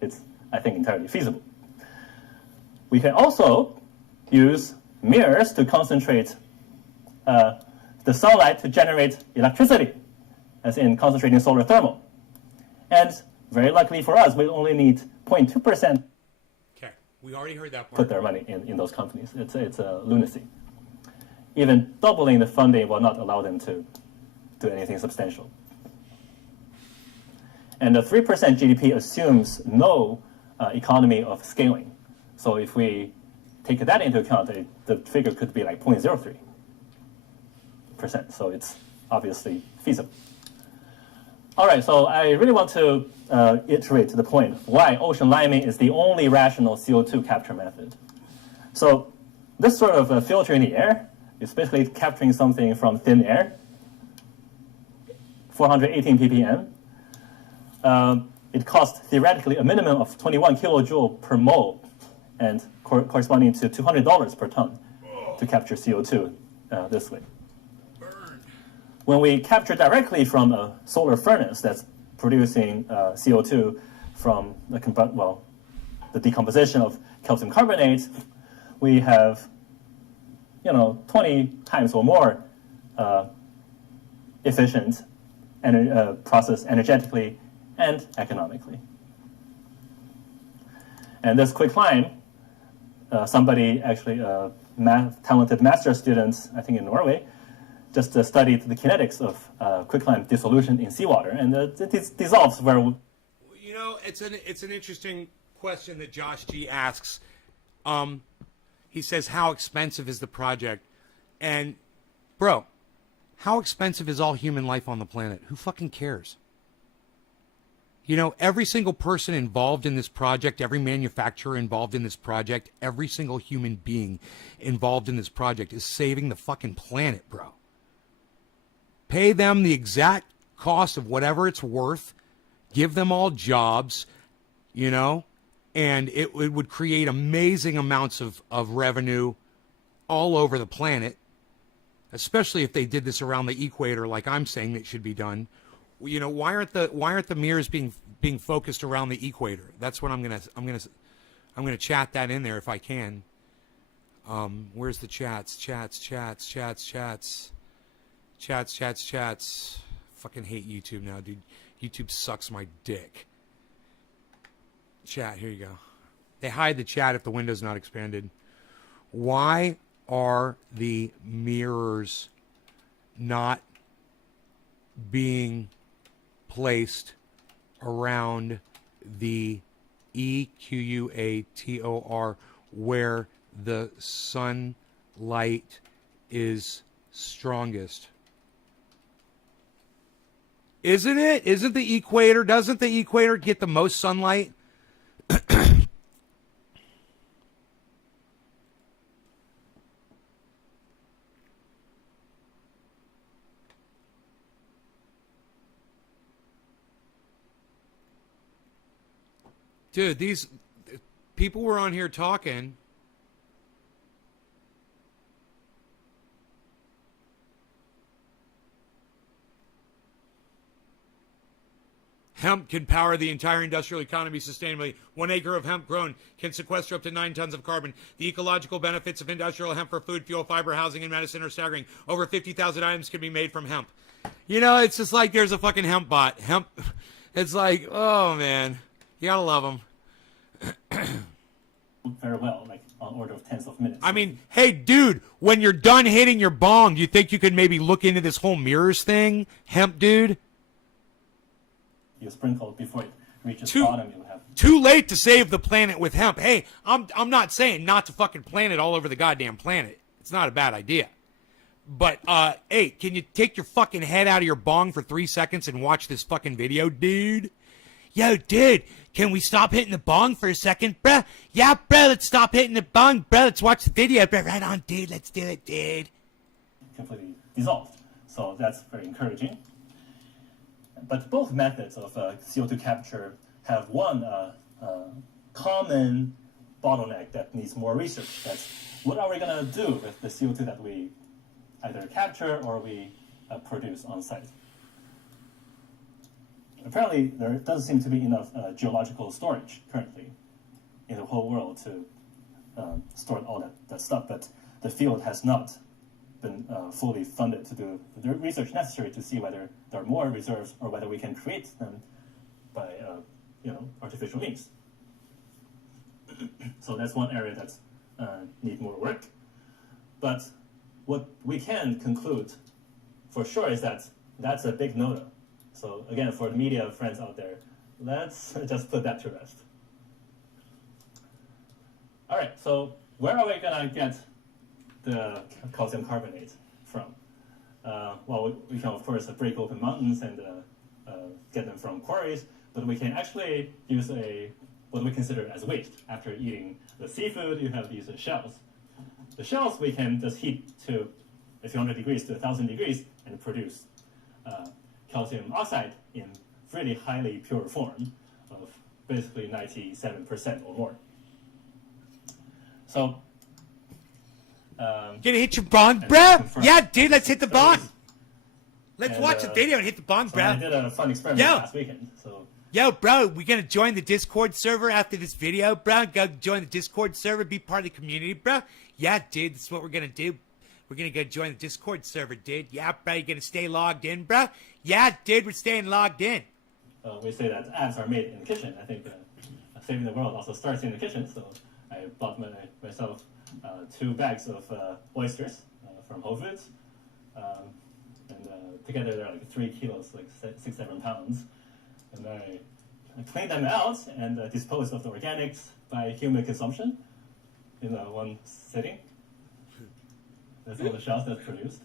it's, I think, entirely feasible. We can also use mirrors to concentrate the sunlight to generate electricity, as in concentrating solar thermal. And very luckily for us, we only need 0.2% Okay. We already heard that part. put their money in those companies. It's a lunacy. Even doubling the funding will not allow them to do anything substantial. And the 3% GDP assumes no economy of scaling. So if we take that into account, the figure could be like 0.03%. So it's obviously feasible. All right, so I really want to iterate to the point why ocean liming is the only rational CO2 capture method. So this sort of filter in the air is basically capturing something from thin air, 418 ppm. It costs theoretically a minimum of 21 kilojoule per mole, and corresponding to $200 per ton to capture CO2 this way. When we capture directly from a solar furnace that's producing CO2 from the decomposition of calcium carbonate, we have 20 times or more efficient process energetically and economically. And this quicklime, somebody actually, talented master students, I think in Norway, just studied the kinetics of quicklime dissolution in seawater, and it dissolves very. It's an interesting question that Josh G asks. He says, how expensive is the project? And, bro, how expensive is all human life on the planet? Who fucking cares? Every single person involved in this project, every manufacturer involved in this project, every single human being involved in this project is saving the fucking planet, bro. Pay them the exact cost of whatever it's worth. Give them all jobs, and it would create amazing amounts of revenue all over the planet, especially if they did this around the equator like I'm saying it should be done. Why aren't the mirrors being focused around the equator? That's what I'm gonna chat that in there if I can. Where's the chats? Fucking hate YouTube now, dude. YouTube sucks my dick. Chat, here you go. They hide the chat if the window's not expanded. Why are the mirrors not being placed around the equator where the sunlight is strongest? Isn't it? Isn't the equator, doesn't the equator get the most sunlight? Dude, these people were on here talking. Hemp can power the entire industrial economy sustainably. 1 acre of hemp grown can sequester up to 9 tons of carbon. The ecological benefits of industrial hemp for food, fuel, fiber, housing, and medicine are staggering. Over 50,000 items can be made from hemp. It's just like there's a fucking hemp bot. Hemp, it's like, oh, man. You gotta love them. Very well, like on order of tens of minutes. I mean, hey, dude, when you're done hitting your bong, do you think you could maybe look into this whole mirrors thing, hemp dude? You sprinkle before it reaches bottom, you'll have. Too late to save the planet with hemp. Hey, I'm not saying not to fucking plant it all over the goddamn planet. It's not a bad idea. But, hey, can you take your fucking head out of your bong for 3 seconds and watch this fucking video, dude? Yo, dude, can we stop hitting the bong for a second, bruh? Yeah, bruh, let's stop hitting the bong, bruh. Let's watch the video, bruh. Right on, dude. Let's do it, dude. completely dissolved. So that's very encouraging. But both methods of CO2 capture have one common bottleneck that needs more research. That's what are we going to do with the CO2 that we either capture or we produce on site? Apparently, there doesn't seem to be enough geological storage currently in the whole world to store all that stuff, but the field has not been fully funded to do the research necessary to see whether there are more reserves or whether we can create them by artificial means. So that's one area that needs more work. But what we can conclude for sure is that that's a big no-no. So again, for the media friends out there, let's just put that to rest. All right, so where are we going to get the calcium carbonate from? Well, we can, of course, break open mountains and get them from quarries, but we can actually use what we consider as waste. After eating the seafood, you have these shells. The shells we can just heat to a few hundred degrees to 1,000 degrees and produce calcium oxide in really highly pure form of basically 97% or more. So, Gonna hit your bong, bro? Yeah, dude, let's hit the bong. Let's watch the video and hit the bong, so bro. I did a fun experiment last weekend. So Yo, bro, we gonna join the Discord server after this video, bro? Go join the Discord server, be part of the community, bro. Yeah, dude, that's what we're gonna do. We're gonna go join the Discord server, dude. Yeah, bro, you gonna stay logged in, bro? Yeah, dude, we're staying logged in. we say that ads are made in the kitchen. I think saving the world also starts in the kitchen. So I bought myself 2 bags of oysters from Whole Foods. And together they're like 3 kilos, like 6-7 pounds. And I cleaned them out and disposed of the organics by human consumption in one sitting. That's all the shells that's produced.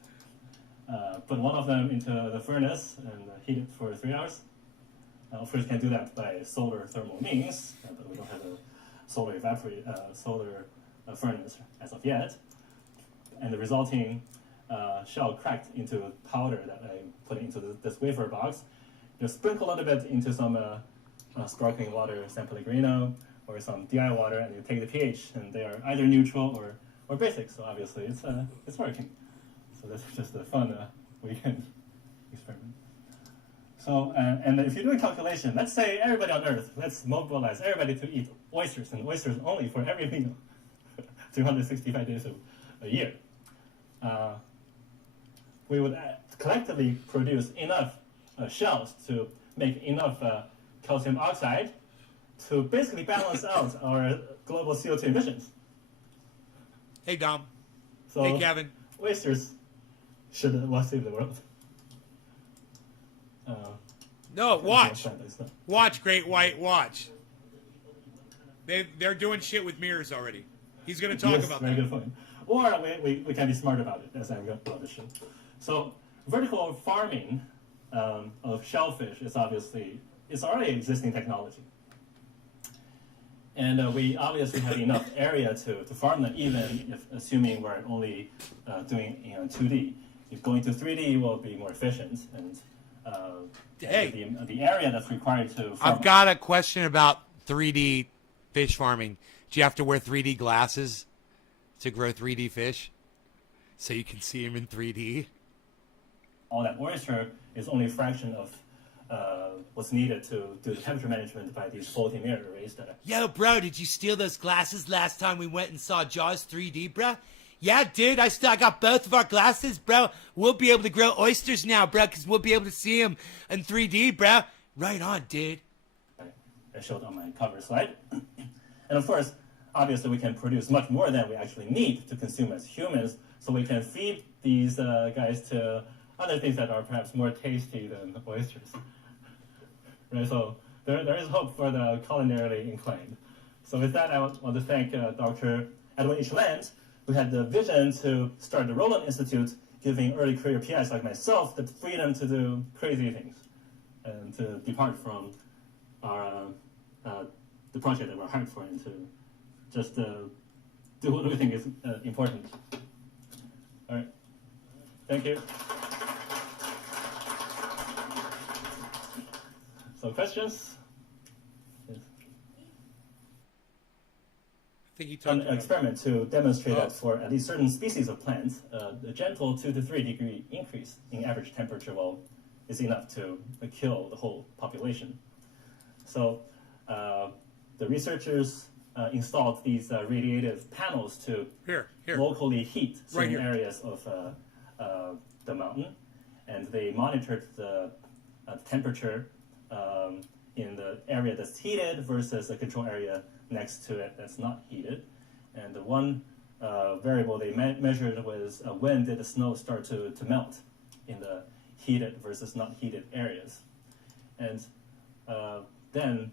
Put one of them into the furnace and heat it for 3 hours. Of course, you can do that by solar thermal means, but we don't have a solar furnace as of yet. And the resulting shell cracked into powder that I put into this wafer box. Just sprinkle a little bit into some sparkling water, San Pellegrino, or some DI water, and you take the pH, and they are either neutral or basic. So obviously, it's working. So that's just a fun weekend experiment. So, and if you do a calculation, let's say everybody on Earth, let's mobilize everybody to eat oysters, and oysters only for every meal, 365 days a year. We would collectively produce enough shells to make enough calcium oxide to basically balance out our global CO2 emissions. Hey, Dom. So Hey, Kevin. Oysters should save the world. No, watch. Watch, Great White, watch. They're doing shit with mirrors already. He's going to talk about very that. good point. Or we can be smart about it, as I'm going to this show. So vertical farming of shellfish is already existing technology. And we obviously have enough area to farm them, even if assuming we're only doing 2D. If going to 3D will be more efficient, and the area that's required to farm. I've got a question about 3D fish farming. Do you have to wear 3D glasses to grow 3D fish so you can see them in 3D? All that oyster is only a fraction of what's needed to do the temperature management by these floating mirror arrays. Yo, bro, did you steal those glasses last time we went and saw Jaws 3D, bro? Yeah, dude, I got both of our glasses, bro. We'll be able to grow oysters now, bro, because we'll be able to see them in 3D, bro. Right on, dude. I showed on my cover slide. And of course, obviously we can produce much more than we actually need to consume as humans, so we can feed these guys to other things that are perhaps more tasty than oysters. Right, so there is hope for the culinarily inclined. So with that, I want to thank Dr. Edwin H. Land, who had the vision to start the Roland Institute, giving early career PIs like myself the freedom to do crazy things and to depart from our the project that we're hired for and to just do what we think is important. All right. Thank you. So questions? Yes. I think he An talked about experiment to demonstrate Oh. that for at least certain species of plants, the gentle 2 to 3 degree increase in average temperature is enough to kill the whole population. So the researchers installed these radiative panels to Here. locally heat certain here. areas of the mountain, and they monitored the temperature in the area that's heated versus the control area next to it that's not heated. And the one variable they measured was when did the snow start to melt in the heated versus not heated areas. And then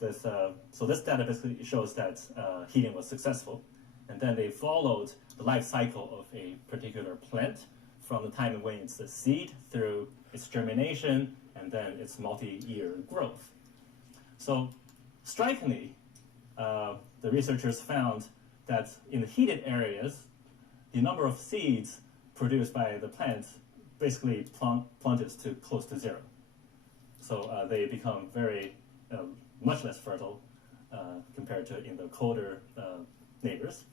so this data basically shows that heating was successful. And then they followed the life cycle of a particular plant from the time when it's a seed through its germination and then its multi-year growth. So strikingly, the researchers found that in the heated areas, the number of seeds produced by the plant basically plunges to close to zero. So they become much less fertile compared to in the colder neighbors.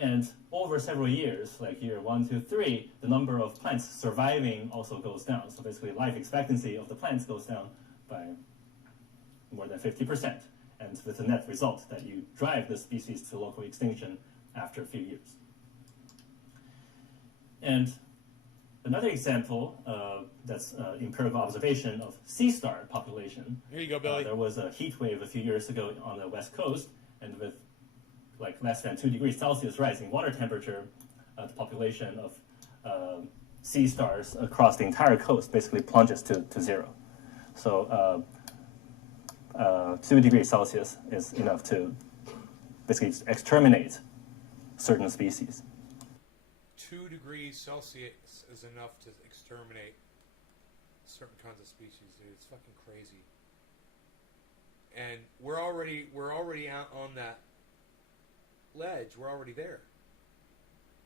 And over several years, like year 1, 2, 3, the number of plants surviving also goes down. So basically life expectancy of the plants goes down by more than 50%. And with the net result that you drive the species to local extinction after a few years. And another example that's empirical observation of sea star population. Here you go, Billy. There was a heat wave a few years ago on the west coast, and with like less than 2 degrees Celsius rising water temperature, the population of sea stars across the entire coast basically plunges to zero. So 2 degrees Celsius is enough to basically exterminate certain species. 2 degrees Celsius is enough to exterminate certain kinds of species, dude. It's fucking crazy. And we're already out on that ledge. We're already there.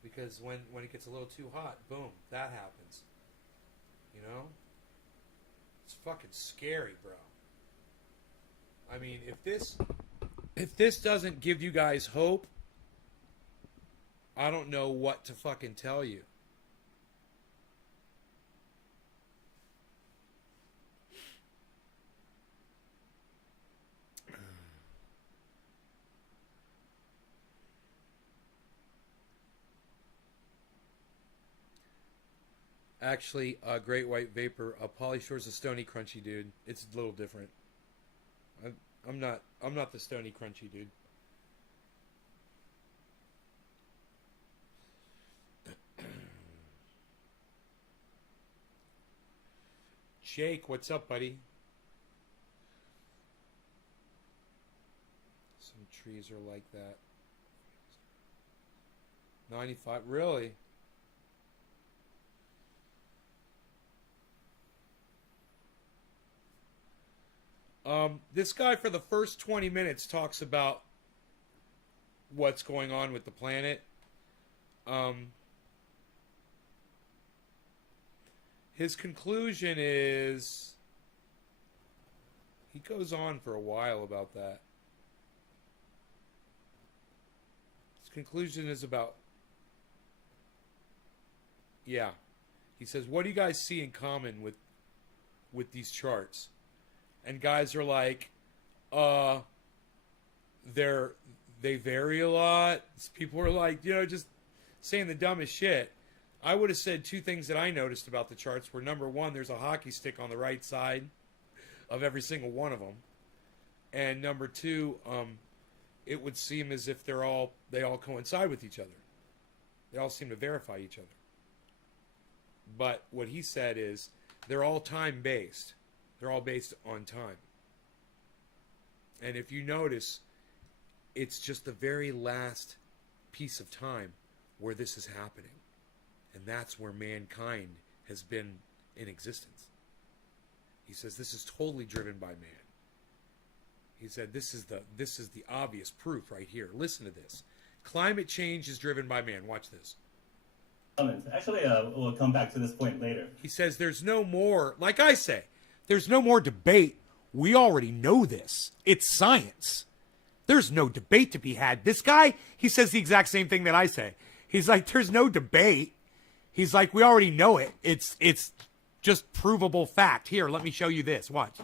Because when it gets a little too hot, boom, that happens. You know? It's fucking scary, bro. I mean, if this doesn't give you guys hope, I don't know what to fucking tell you. Actually, Great White Vapor, Pauly Shore's a stony crunchy dude. It's a little different. I'm not the stony crunchy dude. Jake, what's up, buddy? Some trees are like that. 95, really? This guy for the first 20 minutes talks about what's going on with the planet. His conclusion is, he goes on for a while about that. His conclusion is about, yeah. He says, what do you guys see in common with these charts? And guys are like, they vary a lot. People are like, just saying the dumbest shit. I would have said two things that I noticed about the charts were, number one, there's a hockey stick on the right side of every single one of them. And number two, it would seem as if they all coincide with each other. They all seem to verify each other. But what he said is, they're all time-based. They're all based on time. And if you notice, it's just the very last piece of time where this is happening. And that's where mankind has been in existence. He says this is totally driven by man. He said this is the obvious proof right here. Listen to this. Climate change is driven by man. Watch this. Actually, we'll come back to this point later. He says there's no more, like I say, there's no more debate. We already know this. It's science. There's no debate to be had. This guy, he says the exact same thing that I say. He's like, there's no debate. He's like, we already know it. It's just provable fact. Here, let me show you this. Watch.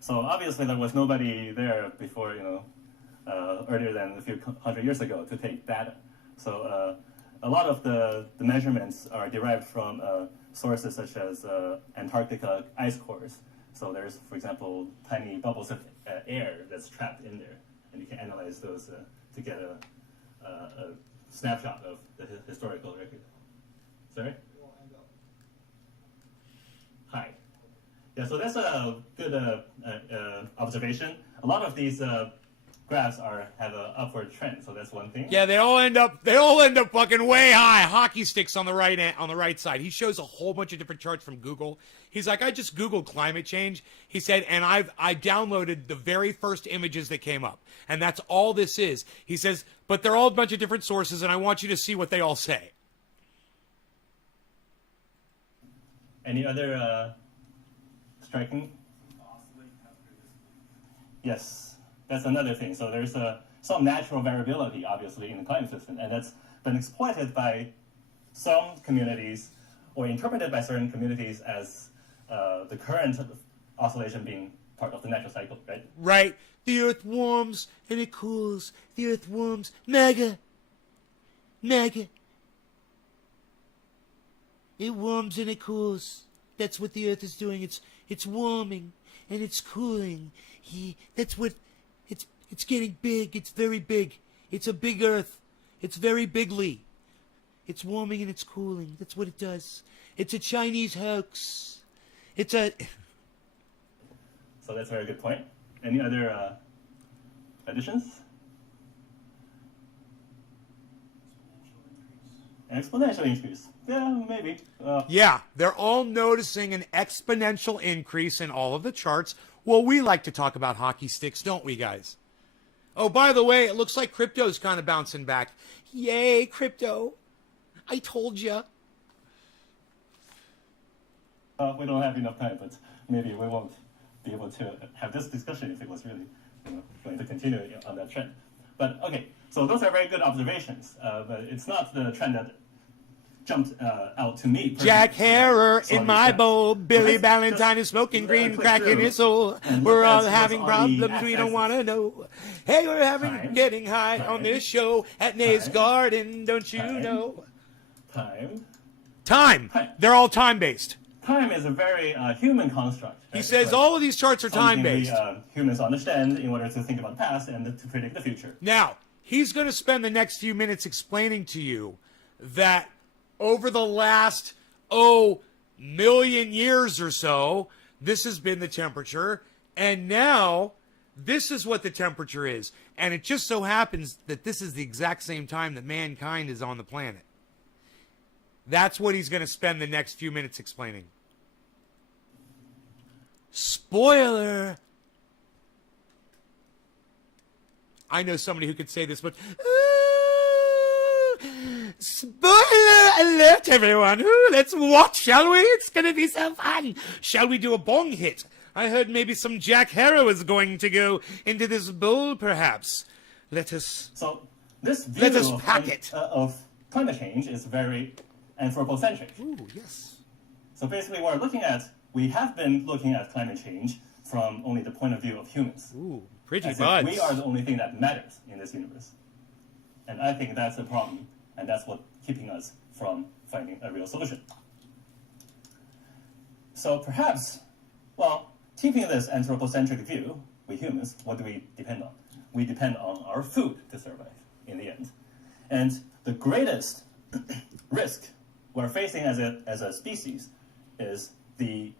So obviously there was nobody there before, earlier than a few hundred years ago to take data. So a lot of the measurements are derived from sources such as Antarctica ice cores. So there's, for example, tiny bubbles of air that's trapped in there, and you can analyze those to get a snapshot of the historical record. Sorry? Hi. Yeah, so that's a good observation. A lot of these graphs have an upward trend, so that's one thing. Yeah, they all end up fucking way high. Hockey sticks on the right side. He shows a whole bunch of different charts from Google. He's like, I just Googled climate change. He said, and I downloaded the very first images that came up, and that's all this is. He says, but they're all a bunch of different sources, and I want you to see what they all say. Any other striking? Yes, that's another thing. So there's some natural variability, obviously, in the climate system, and that's been exploited by some communities or interpreted by certain communities as the current oscillation being part of the natural cycle, right? Right. The earth warms and it cools. The earth warms. Mega. It warms and it cools. That's what the earth is doing. It's warming and it's cooling. That's what it's getting big. It's very big. It's a big earth. It's very bigly. It's warming and it's cooling. That's what it does. It's a Chinese hoax. So that's a very good point. Any other additions? Exponential increase. Yeah, maybe. Yeah, they're all noticing an exponential increase in all of the charts. Well, we like to talk about hockey sticks, don't we, guys? Oh, by the way, it looks like crypto's kind of bouncing back. Yay, crypto. I told you. We don't have enough time, but maybe we won't be able to have this discussion if it was really going to continue on that trend. But okay, so those are very good observations, but it's not the trend that jumped out to me personally. Jack Harrer So in my yeah. bowl. Billy let's Valentine just, is smoking green click crack in through his soul. and We're look all at having what's on the problems we don't x-axis. want to know. Hey, we're having Time. getting high on Time. this show at Nays Time. Garden, don't you Time. know? Time. Time. Time. They're all time-based. Time is a very human construct. He right? says It's all of these charts are something time-based. we humans understand in order to think about the past and to predict the future. Now, he's going to spend the next few minutes explaining to you that over the last, million years or so, this has been the temperature, and now this is what the temperature is. And it just so happens that this is the exact same time that mankind is on the planet. That's what he's going to spend the next few minutes explaining. Spoiler! I know somebody who could say this, but... Spoiler alert, everyone! Ooh, let's watch, shall we? It's gonna be so fun! Shall we do a bong hit? I heard maybe some Jack Harrow is going to go into this bowl, perhaps. Let us... So this view Let us pack it. Of climate change is very anthropocentric. Ooh, yes. So basically we have been looking at climate change from only the point of view of humans. Ooh, pretty As if buds. we are the only thing that matters in this universe. And I think that's a problem, and that's what's keeping us from finding a real solution. So perhaps, keeping this anthropocentric view, we humans, what do we depend on? We depend on our food to survive in the end. And the greatest risk we're facing as a species is the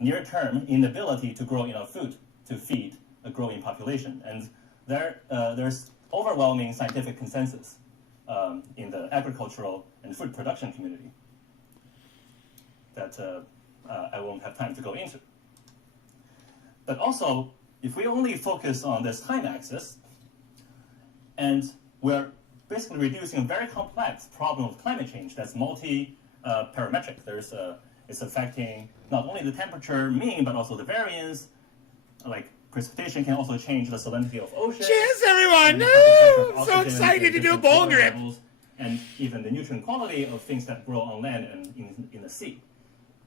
near-term inability to grow enough food to feed a growing population. And there's overwhelming scientific consensus in the agricultural and food production community that I won't have time to go into. But also, if we only focus on this time axis, and we're basically reducing a very complex problem of climate change that's multi-parametric. It's affecting not only the temperature mean, but also the variance. Like precipitation can also change the salinity of oceans. Cheers, everyone! And the Woo! temperature of So oxygen excited and to do a different ball water grip. levels, and even the nutrient quality of things that grow on land and in the sea.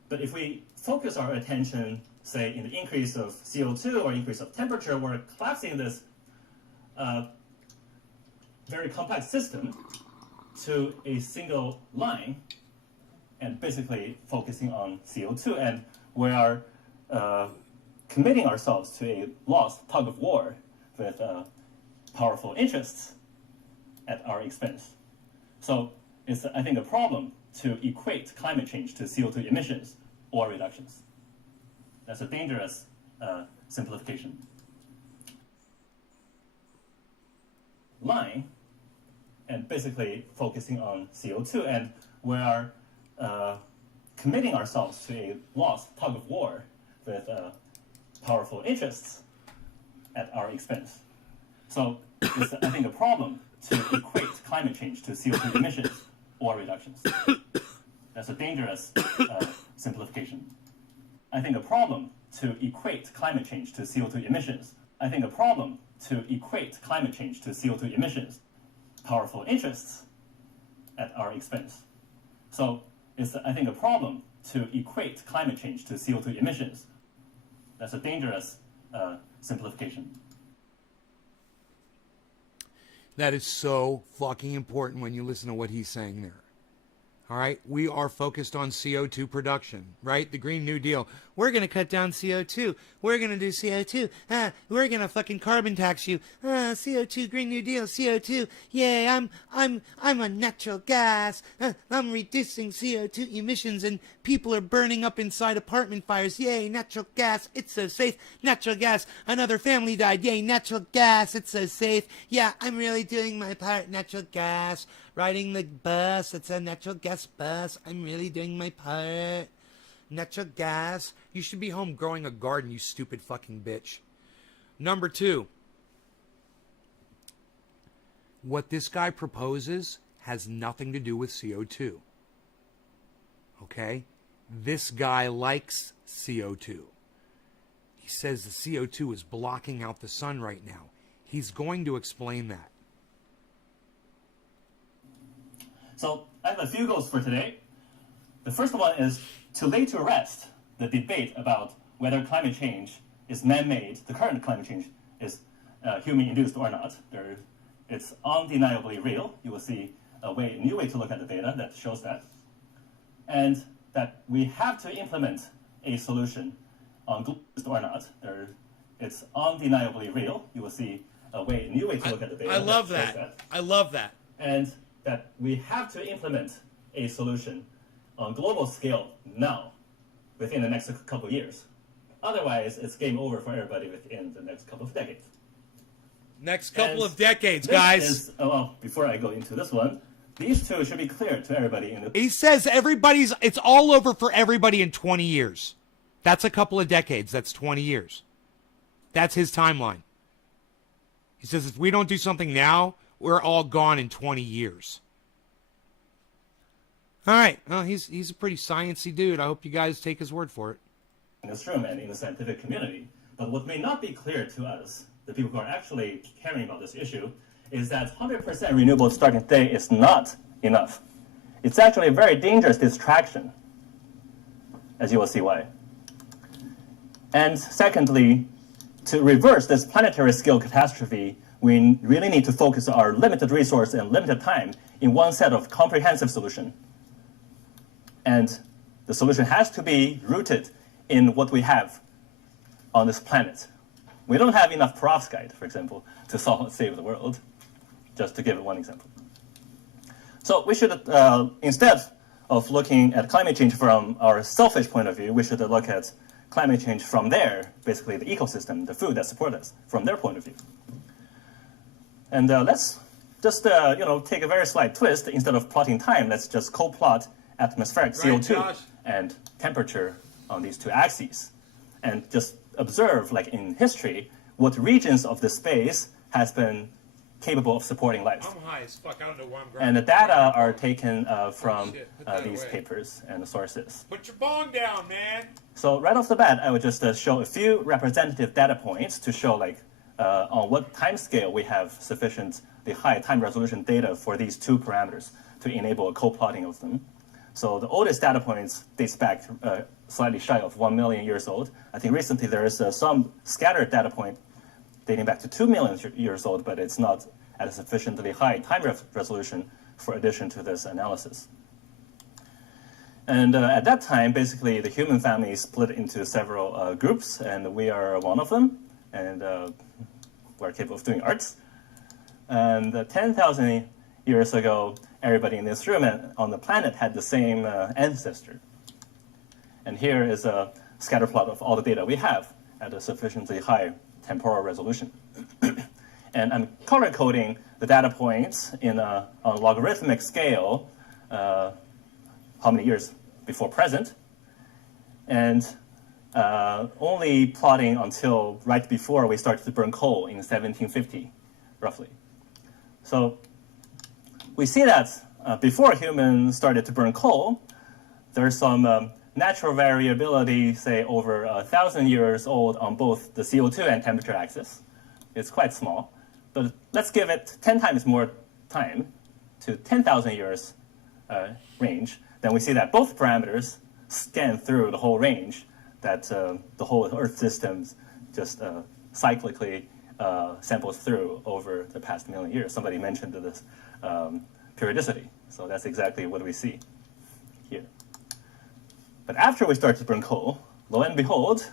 But if we focus our attention, say, in the increase of CO2 or increase of temperature, we're collapsing this very complex system to a single line and basically focusing on CO2. And we are committing ourselves to a lost tug of war with powerful interests at our expense. So it's, I think, a problem to equate climate change to CO2 emissions or reductions. That's a dangerous simplification. Line and basically focusing on CO2, and we are committing ourselves to a lost tug of war with powerful interests at our expense. So it's, I think, a problem to equate climate change to CO2 emissions or reductions. That's a dangerous simplification. I think a problem to equate climate change to CO2 emissions. I think a problem to equate climate change to CO2 emissions. Powerful interests at our expense. So it's, I think, a problem to equate climate change to CO2 emissions. That's a dangerous simplification. That is so fucking important when you listen to what he's saying there. All right, we are focused on CO2 production, right? The Green New Deal. We're going to cut down CO2. We're going to do CO2. We're going to fucking carbon tax you. CO2, Green New Deal, CO2. Yay, I'm on natural gas. I'm reducing CO2 emissions, and people are burning up inside apartment fires. Yay, natural gas, it's so safe. Natural gas, another family died. Yay, natural gas, it's so safe. Yeah, I'm really doing my part. Natural gas. Riding the bus, it's a natural gas bus. I'm really doing my part. Natural gas. You should be home growing a garden, you stupid fucking bitch. Number 2. What this guy proposes has nothing to do with CO2. Okay? This guy likes CO2. He says the CO2 is blocking out the sun right now. He's going to explain that. So I have a few goals for today. The first one is to lay to rest the debate about whether climate change is man-made, the current climate change is human-induced or not. It's undeniably real. You will see a new way to look at the data that shows that. And that we have to implement a solution on global or not. It's undeniably real. You will see a new way to look at the data. I love that shows that. I love that. And that we have to implement a solution on global scale now, within the next couple of years. Otherwise, it's game over for everybody within the next couple of decades. Next couple And of decades, this guys. is, well, before I go into this one, these two should be clear to everybody in the... He says it's all over for everybody in 20 years. That's a couple of decades. That's 20 years. That's his timeline. He says if we don't do something now, we're all gone in 20 years. All right. Well, he's a pretty sciencey dude. I hope you guys take his word for it. In this room and in the scientific community. But what may not be clear to us, the people who are actually caring about this issue, is that 100% renewable starting today is not enough. It's actually a very dangerous distraction, as you will see why. And secondly, to reverse this planetary scale catastrophe, we really need to focus our limited resource and limited time in one set of comprehensive solution. And the solution has to be rooted in what we have on this planet. We don't have enough perovskite, for example, to save the world, just to give one example. So we should, instead of looking at climate change from our selfish point of view, we should look at climate change from basically the ecosystem, the food that support us, from their point of view. And let's just take a very slight twist. Instead of plotting time, let's just co-plot atmospheric CO2 and temperature on these two axes, and just observe, like in history, what regions of the space has been capable of supporting life. I'm high as fuck. I don't know why I'm grabbing. And the data are taken from shit. Put that these away. papers and sources. Put your bong down, man. So right off the bat, I would just show a few representative data points to show like on what time scale we have sufficiently high time resolution data for these two parameters to enable a co-plotting of them. So the oldest data points dates back slightly shy of 1 million years old. I think recently there is some scattered data point dating back to 2 million years old, but it's not at a sufficiently high time resolution for addition to this analysis. And at that time, basically, the human family split into several groups, and we are one of them, and we're capable of doing arts. And 10,000 years ago, everybody in this room and on the planet had the same ancestor. And here is a scatter plot of all the data we have at a sufficiently high temporal resolution. And I'm color coding the data points on a logarithmic scale, how many years before present, and only plotting until right before we started to burn coal in 1750, roughly. So we see that before humans started to burn coal, there's some natural variability, say over 1,000 years old on both the CO2 and temperature axis. It's quite small, but let's give it 10 times more time to 10,000 years range. Then we see that both parameters scan through the whole range, that the whole Earth system just cyclically samples through over the past million years. Somebody mentioned this periodicity, so that's exactly what we see here. But after we start to burn coal, lo and behold,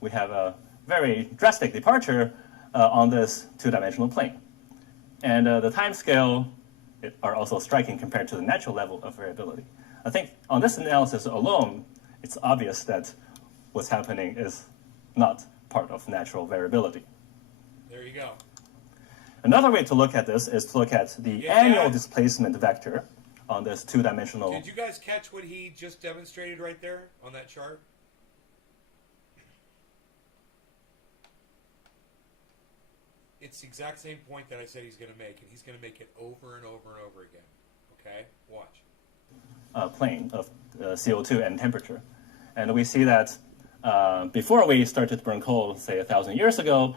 we have a very drastic departure on this two-dimensional plane. And the time scale are also striking compared to the natural level of variability. I think on this analysis alone, it's obvious that what's happening is not part of natural variability. There you go. Another way to look at this is to look at the annual displacement vector on this two-dimensional. Did you guys catch what he just demonstrated right there on that chart? It's the exact same point that I said he's going to make, and he's going to make it over and over and over again. Okay? Watch. Plane of CO2 and temperature. And we see that before we started to burn coal, say 1,000 years ago,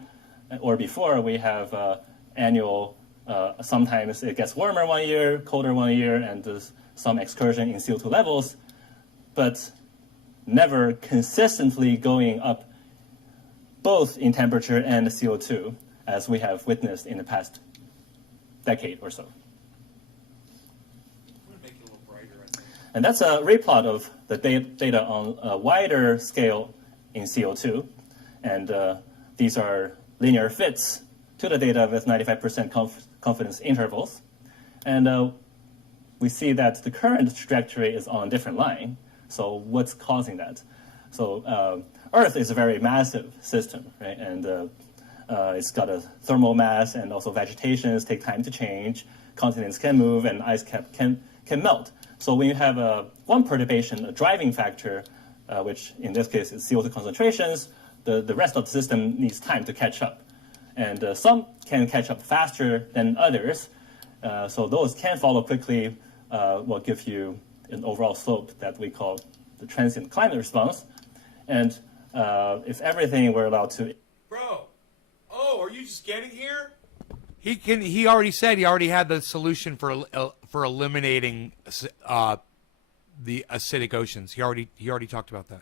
or before, we have annual, sometimes it gets warmer one year, colder one year, and there's some excursion in CO2 levels, but never consistently going up both in temperature and CO2, as we have witnessed in the past decade or so. I'm going to make it a little brighter, I think. And that's a replot of the data on a wider scale in CO2. And these are linear fits to the data with 95% confidence intervals. And we see that the current trajectory is on a different line. So what's causing that? So Earth is a very massive system, right? And it's got a thermal mass, and also vegetations take time to change. Continents can move, and ice cap can melt. So when you have one perturbation, a driving factor, which in this case is CO2 concentrations, the rest of the system needs time to catch up. And some can catch up faster than others. So those can follow quickly, will give you an overall slope that we call the transient climate response. And if everything were allowed to... Bro, are you just getting here? He already said he already had the solution for eliminating the acidic oceans. He already talked about that.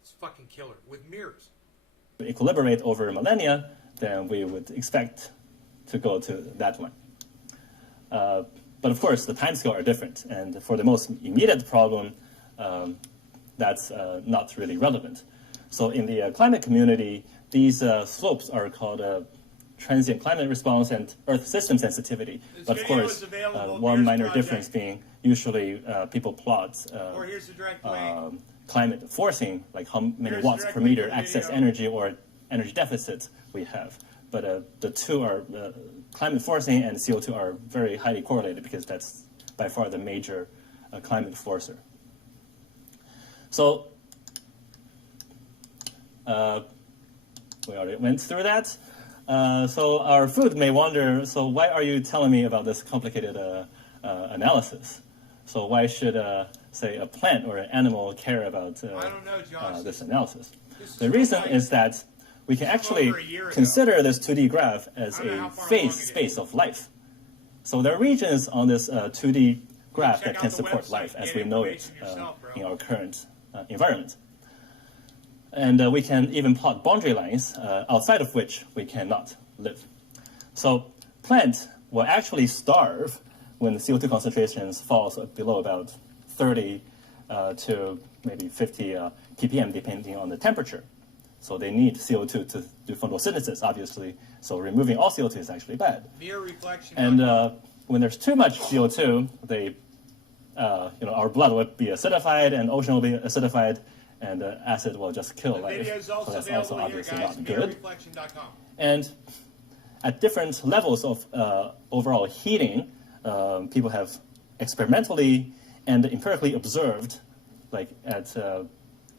It's fucking killer with mirrors. equilibrate over millennia, then we would expect to go to that one. But of course, the timescale are different, and for the most immediate problem, that's not really relevant. So in the climate community, these slopes are called transient climate response and Earth system sensitivity. But of course, one minor difference being usually people plot climate forcing, like how many watts per meter excess energy or energy deficit we have. But the two are, climate forcing and CO2 are very highly correlated because that's by far the major climate forcer. So We already went through that. So our food may wonder, so why are you telling me about this complicated analysis? So why should, say, a plant or an animal care about I don't know, Josh. this analysis? This The is reason like- is that we can actually over a year ago. consider this 2D graph as I don't know a how far phase along it is. space of life. So there are regions on this 2D graph check that out can the support website, life as get we know it information yourself, bro. in our current environment. And we can even plot boundary lines outside of which we cannot live. So plant will actually starve when the CO2 concentrations falls below about 30 to maybe 50 ppm, depending on the temperature. So they need CO2 to do photosynthesis, obviously. So removing all CO2 is actually bad. Mere reflection. And when there's too much CO2, our blood will be acidified, and ocean will be acidified, and acid will just kill the life. video is So also that's also available here, obviously guys. not good. Merereflection.com. And at different levels of overall heating, people have experimentally and empirically observed, like at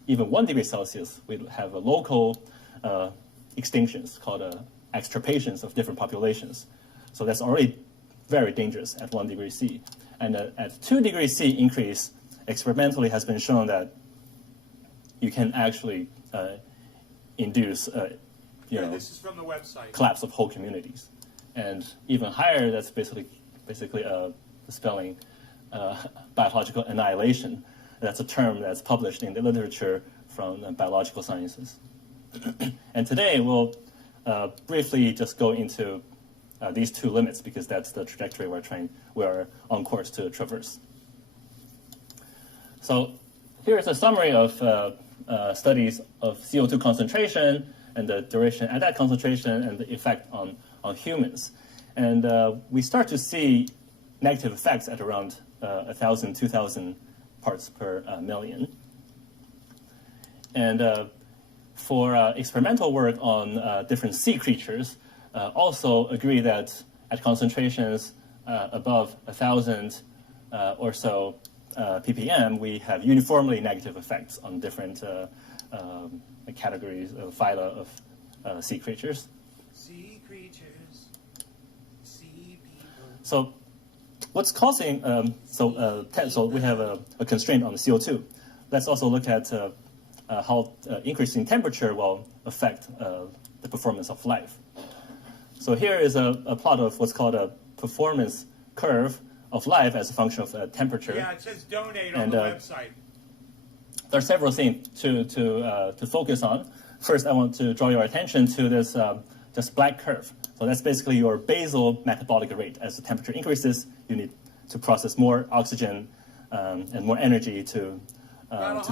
even 1 degree Celsius, we have a local extinctions called extirpations of different populations. So that's already very dangerous at 1 degree C. And at 2 degrees C increase, experimentally has been shown that you can actually induce This is from the website. collapse of whole communities. And even higher, that's basically spelling biological annihilation. That's a term that's published in the literature from the biological sciences. And today we'll briefly just go into these two limits because that's the trajectory we're on course to traverse. So here's a summary of studies of CO2 concentration and the duration at that concentration and the effect on humans. And we start to see negative effects at around 1,000, 2,000 parts per million. And for experimental work on different sea creatures, also agree that at concentrations above 1,000 or so ppm, we have uniformly negative effects on different categories of phyla of sea creatures. Sea creatures, sea people. So what's causing, so we have a constraint on the CO2. Let's also look at how increasing temperature will affect the performance of life. So here is a plot of what's called a performance curve of life as a function of temperature. Yeah, it says donate on And, the website. There are several things to focus on. First, I want to draw your attention to this black curve. So that's basically your basal metabolic rate. As the temperature increases, you need to process more oxygen and more energy to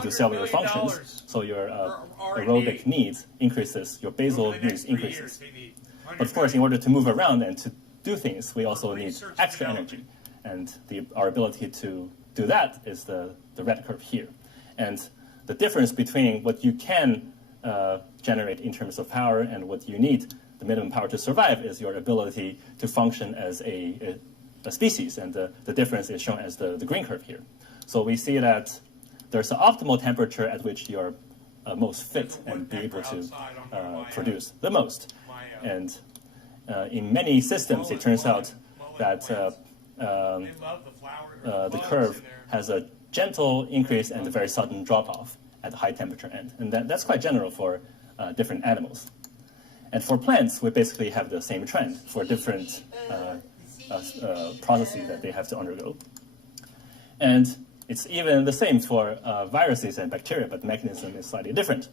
do cellular $100 million functions. So your for R&D. aerobic needs increases, your basal Over the needs next 3 years, increases. they need But of course, in order to move around and to do things, we also need research and extra development. energy. And our ability to do that is the red curve here. And the difference between what you can generate in terms of power and what you need, the minimum power to survive, is your ability to function as a species. And the difference is shown as the green curve here. So we see that there's an optimal temperature at which you're most fit and be able to produce the most. And in many systems, it turns out that They love the flower. the curve has a gentle increase and a very sudden drop-off at the high temperature end. And that's quite general for different animals. And for plants, we basically have the same trend for different processes that they have to undergo. And it's even the same for viruses and bacteria, but the mechanism is slightly different.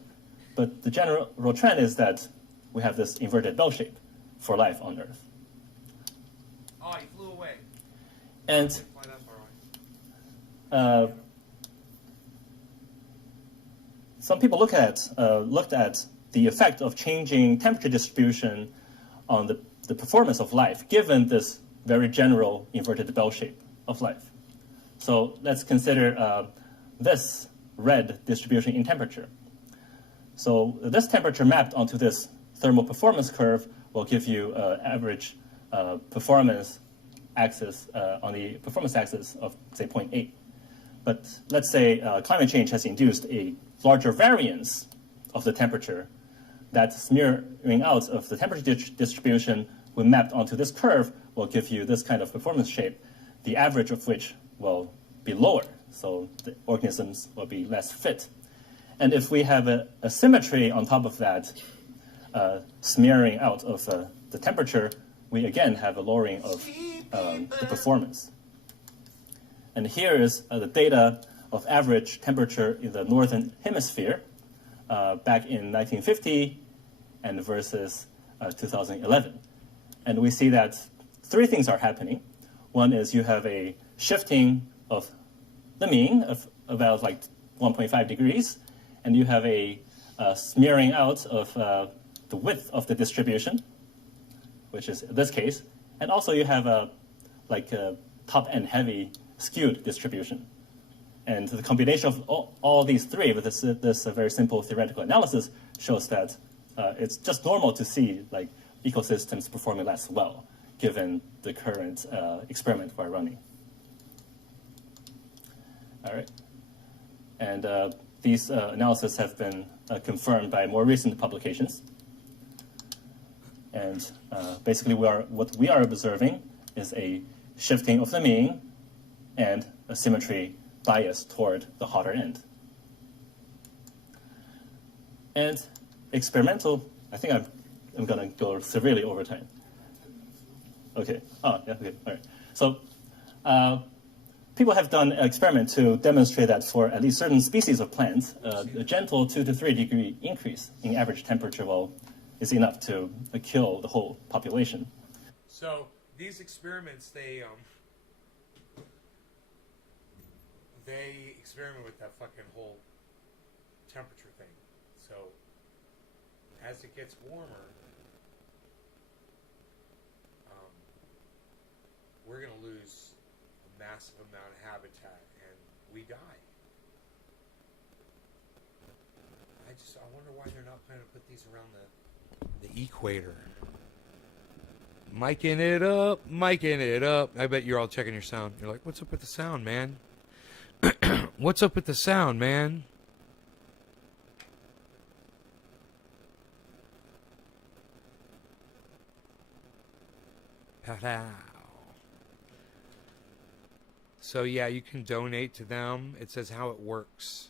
But the general trend is that we have this inverted bell shape for life on Earth. Oh, he flew away. And Fly that far away. some people looked at the effect of changing temperature distribution on the performance of life, given this very general inverted bell shape of life. So let's consider this red distribution in temperature. So this temperature mapped onto this thermal performance curve will give you average performance axis on the performance axis of, say, 0.8. But let's say climate change has induced a larger variance of the temperature that smearing out of the temperature distribution when mapped onto this curve will give you this kind of performance shape, the average of which will be lower, so the organisms will be less fit. And if we have a symmetry on top of that, smearing out of the temperature, we again have a lowering of the performance. And here is the data of average temperature in the northern hemisphere back in 1950 and versus 2011. And we see that three things are happening. One is you have a shifting of the mean of about like 1.5 degrees, and you have a smearing out of the width of the distribution, which is this case, and also you have a top-end heavy skewed distribution. And the combination of all these three with this very simple theoretical analysis shows that it's just normal to see like ecosystems performing less well given the current experiment we're running. All right. And these analyses have been confirmed by more recent publications. And basically what we are observing is a shifting of the mean and a symmetry bias toward the hotter end. And experimental, I think I'm going to go severely over time. Okay. Oh, yeah, okay. All right. So people have done an experiment to demonstrate that for at least certain species of plants, a gentle 2 to 3 degree increase in average temperature is enough to kill the whole population. So these experiments, they experiment with that fucking whole temperature thing. So as it gets warmer, we're going to lose a massive amount of habitat and we die. I wonder why they're not planning to put these around the equator. Miking it up. I bet you're all checking your sound. You're like, what's up with the sound, man? What's up with the sound, man? Pow. So yeah, you can donate to them. It says how it works.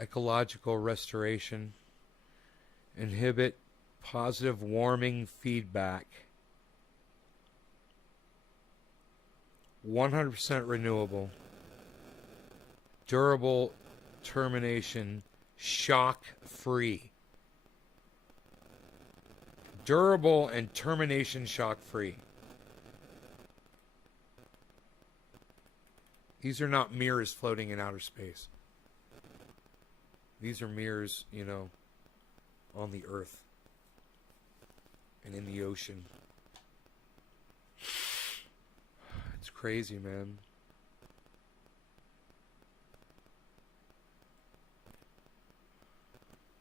Ecological restoration, inhibit positive warming feedback, 100% renewable, durable termination, shock free. Durable and termination shock free. These are not mirrors floating in outer space. These are mirrors, on the earth and in the ocean. It's crazy, man.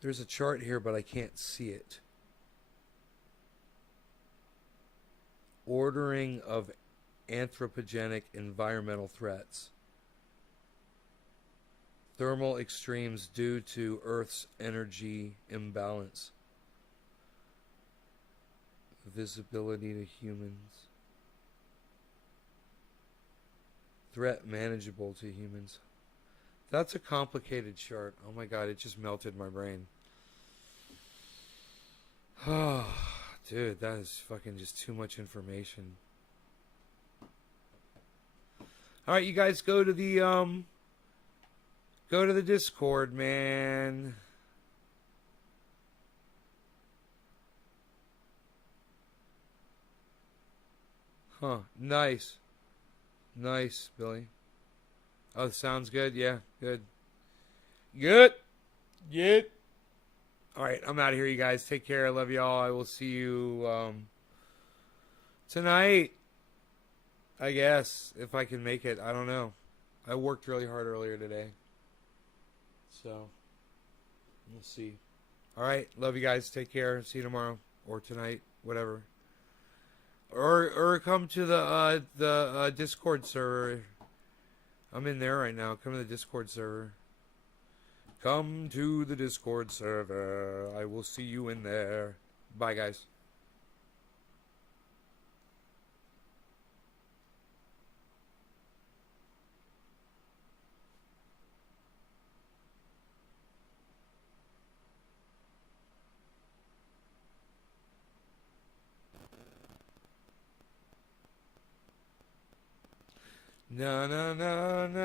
There's a chart here, but I can't see it. Ordering of anthropogenic environmental threats. Thermal extremes due to Earth's energy imbalance. Visibility to humans. Threat manageable to humans. That's a complicated chart. Oh my god, it just melted my brain. Oh, dude, that is fucking just too much information. Alright, you guys go to the Discord, man. Huh. Nice. Nice, Billy. Oh, sounds good. Yeah, good. Good. Good. All right, I'm out of here, you guys. Take care. I love y'all. I will see you Tonight, I guess, if I can make it. I don't know. I worked really hard earlier today. So, we'll see. All right. Love you guys. Take care. See you tomorrow. Or tonight. Whatever. Or come to the Discord server. I'm in there right now. Come to the Discord server. Come to the Discord server. I will see you in there. Bye, guys. Na na na na.